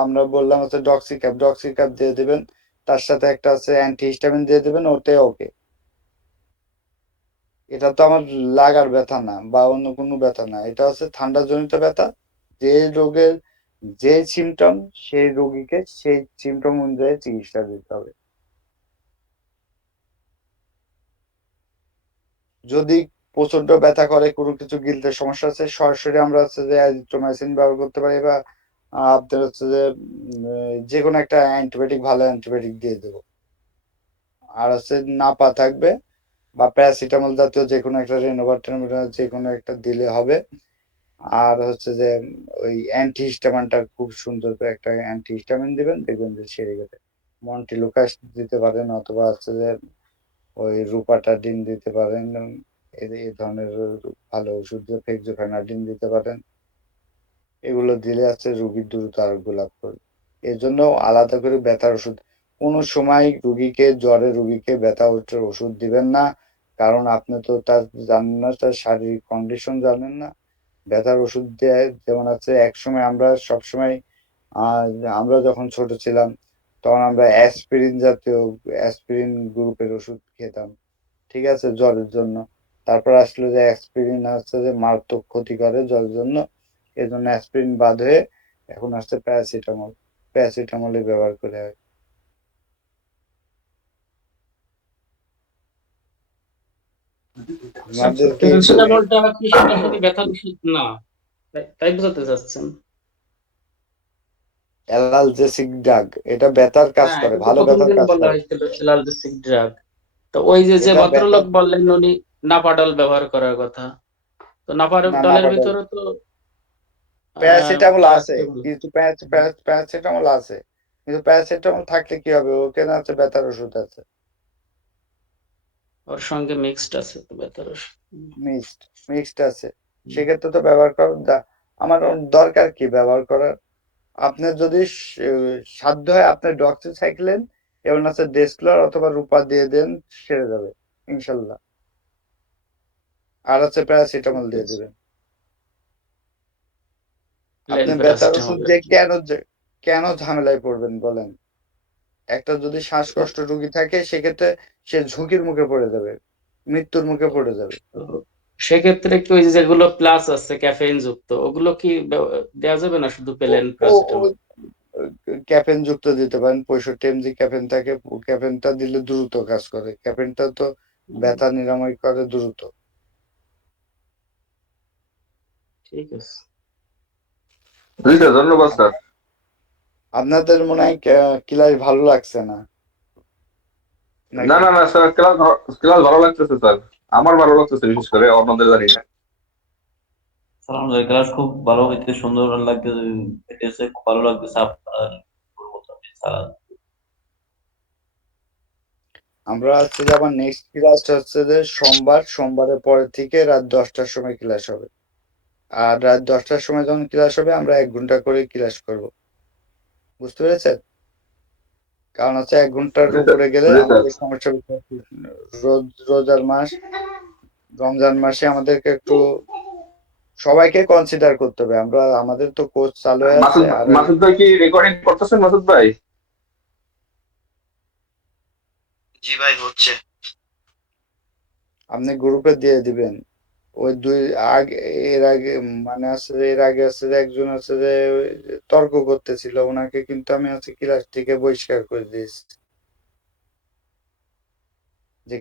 আমরা বললাম হচ্ছে ডক্সিক্যাপ দিয়ে দেবেন, তার সাথে একটা আছে অ্যান্টিহিস্টামিন দিয়ে দেবেন, ওতে ওকে। এটা তো আমার লাগার ব্যথা না বা অন্য কোনো ব্যথা না, এটা হচ্ছে ঠান্ডাজনিত ব্যথা। যে রোগের যে সিমটম, সেই রোগীকে সেই সিমটম অনুযায়ী চিকিৎসা দিতে হবে। যদি প্রচন্ড ব্যথা করে, কোনো কিছু গিলতে সমস্যা আছে, সরাসরি আমরা হচ্ছে যে অ্যাজিথ্রোমাইসিন ব্যবহার করতে পারি, বা আপনার হচ্ছে যে যে কোনো একটা অ্যান্টিবায়োটিক, ভালো অ্যান্টিবায়োটিক দিয়ে দেবো। আর হচ্ছে নাপা থাকবে বা প্যারাসিটামল জাতীয় যে কোনো একটা, রেনোভার যে কোনো একটা দিলে হবে। আর হচ্ছে যে ওই অ্যান্টিহিস্টামিনটা খুব সুন্দর করে একটা অ্যান্টিহিস্টামিন দিবেন, দেখবেন যে সেরে গেছে। মন্টিলুকাস দিতে পারেন, অথবা হচ্ছে যে ওই রুপাটাডিন দিতে পারেন, এই ধরনের ভালো ওষুধ, ফেক্সোফেনাডিন দিতে পারেন। এগুলো দিলে আছে রুগীর দ্রুত আরোগ্য লাভ করবে। এর জন্য আলাদা করে ব্যথার ওষুধ কোনো সময় রুগীকে ব্যথা ওষুধ দিবেন না, কারণ আপনি তো তার জানেন না, তার শারীরিক কন্ডিশন জানেন না। ব্যথার ওষুধ দেয় যেমন আছে, একসময় আমরা সবসময় আমরা যখন ছোট ছিলাম তখন আমরা অ্যাসপিরিন গ্রুপের ওষুধ খেতাম, ঠিক আছে, জ্বরের জন্য। তারপর আসলে যে অ্যাসপিরিন হচ্ছে যে মারাত্মক ক্ষতি করে জ্বরের জন্য, এই জন্য অ্যাসপিরিন বাদ হয়ে এখন আসছে প্যারাসিটামলই ব্যবহার করে হয়। আমাদেরকে প্যারাসিটামলটা কি সরাসরি ব্যথার ওষুধ না, তাই বোঝাতে চাচ্ছেন? অ্যালালজেসিক ড্রাগ, এটা ব্যথার কাজ হ্যাঁ, করে, এটা তো ভালো প্রথম ব্যথার দিন কাজ বলা করে। হয়েছিল অ্যালার্জেসিক ড্রাগ। তো ওই যে যে এটা ভদ্রলোক ব্যথার, বললেন উনি নাপাডল ব্যবহার করার কথা, তো না নাপাডলের পাঠাল, ভিতরে তো প্যারাসিটামল আছে, আরেকটা বলে। কিছু প্যারাসিটামল আছে, কিন্তু প্যারাসিটামল থাকলে কি হবে, ওকে না আছে ব্যথার ওষুধ আছে, ওর সঙ্গে মিক্সড আছে তো ব্যথার ওষুধ। মিক্সড আছে। সেক্ষেত্রে তো ব্যবহার করার আমার দরকার কি ব্যবহার করার? আপনার যদি সাধ্য হয়, আপনি ডক্সিসাইক্লিন এবং আছে ডেসক্লোর অথবা রূপা দিয়ে দেন, সেরে যাবে ইনশাল্লাহ। আর হচ্ছে প্যারাসিটামল ঠিক দিয়ে আছে, দিবেন। প্লেন আপনি ব্যথার ওষুধ প্যারাসিটামল। দিয়ে কেন ঝামেলায় পড়বেন বলেন? একটা যদি শ্বাসকষ্ট রোগী থাকে, সেক্ষেত্রে সে ঝুঁকির মুখে পড়ে যাবে, মৃত্যুর মুখে পড়ে যাবে। তো সেক্ষেত্রে কি ওই যে যেগুলো প্লাস আছে ক্যাফেইন যুক্ত ওগুলো কি দেওয়া যাবে না, শুধু ও প্লেন ও ও প্যারাসিটামল? ক্যাফেন যুক্ত দিতে পারেন, 65 mg ক্যাফেন থাকে, ক্যাফেনটা দিলে দ্রুত কাজ করে, ক্যাফেনটা তো ব্যথা নিরাময় করে দ্রুত। ঠিক আছে। জি স্যার, ধন্যবাদ স্যার। আপনাদের মনে হয় ক্লাস ভালো লাগছে না না নাকি? না না স্যার, ক্লাস ভালো লাগতেছে স্যার। আমার ভালো লাগতেছে, বিশেষ করে অন্যদের জানি না। আলহামদুলিল্লাহ, ক্লাস খুব ভালো হইতে, সুন্দর হইতেছে, খুব ভালো লাগতেছে আপনার আমরা হচ্ছে যে আবার নেক্সট ক্লাস হচ্ছে যে সোমবারের পরের থেকে রাত 10টার সময় ক্লাস হবে। আর রাত 10টার সময় যখন ক্লাস হবে, আমরা 1 ঘন্টা করে ক্লাস করব, বুঝতে পেরেছেন? কারণ হচ্ছে 1 ঘন্টার জি স্যার, উপরে গেলে জি স্যার। আমাদের সমস্যা হচ্ছে। রোজার মাস, রমজান মাসে আমাদেরকে একটু সবাইকে কনসিডার করতে হবে। আমাদের তো কোর্স চালু হয়ে আছে। আর মাসুদ ভাই কি রেকর্ডিং করতেছেন মাসুদ ভাই? জি ভাই, হচ্ছে। আপনি গ্রুপে দিয়ে দিবেন। ওই আগে এর আগে মানে আছে যে এর আগে আছে যে একজন আছে যে ওই তর্ক করতেছিল, ওনাকে কিন্তু আমি ক্লাস থেকে বহিষ্কার করে দিয়েছি। যে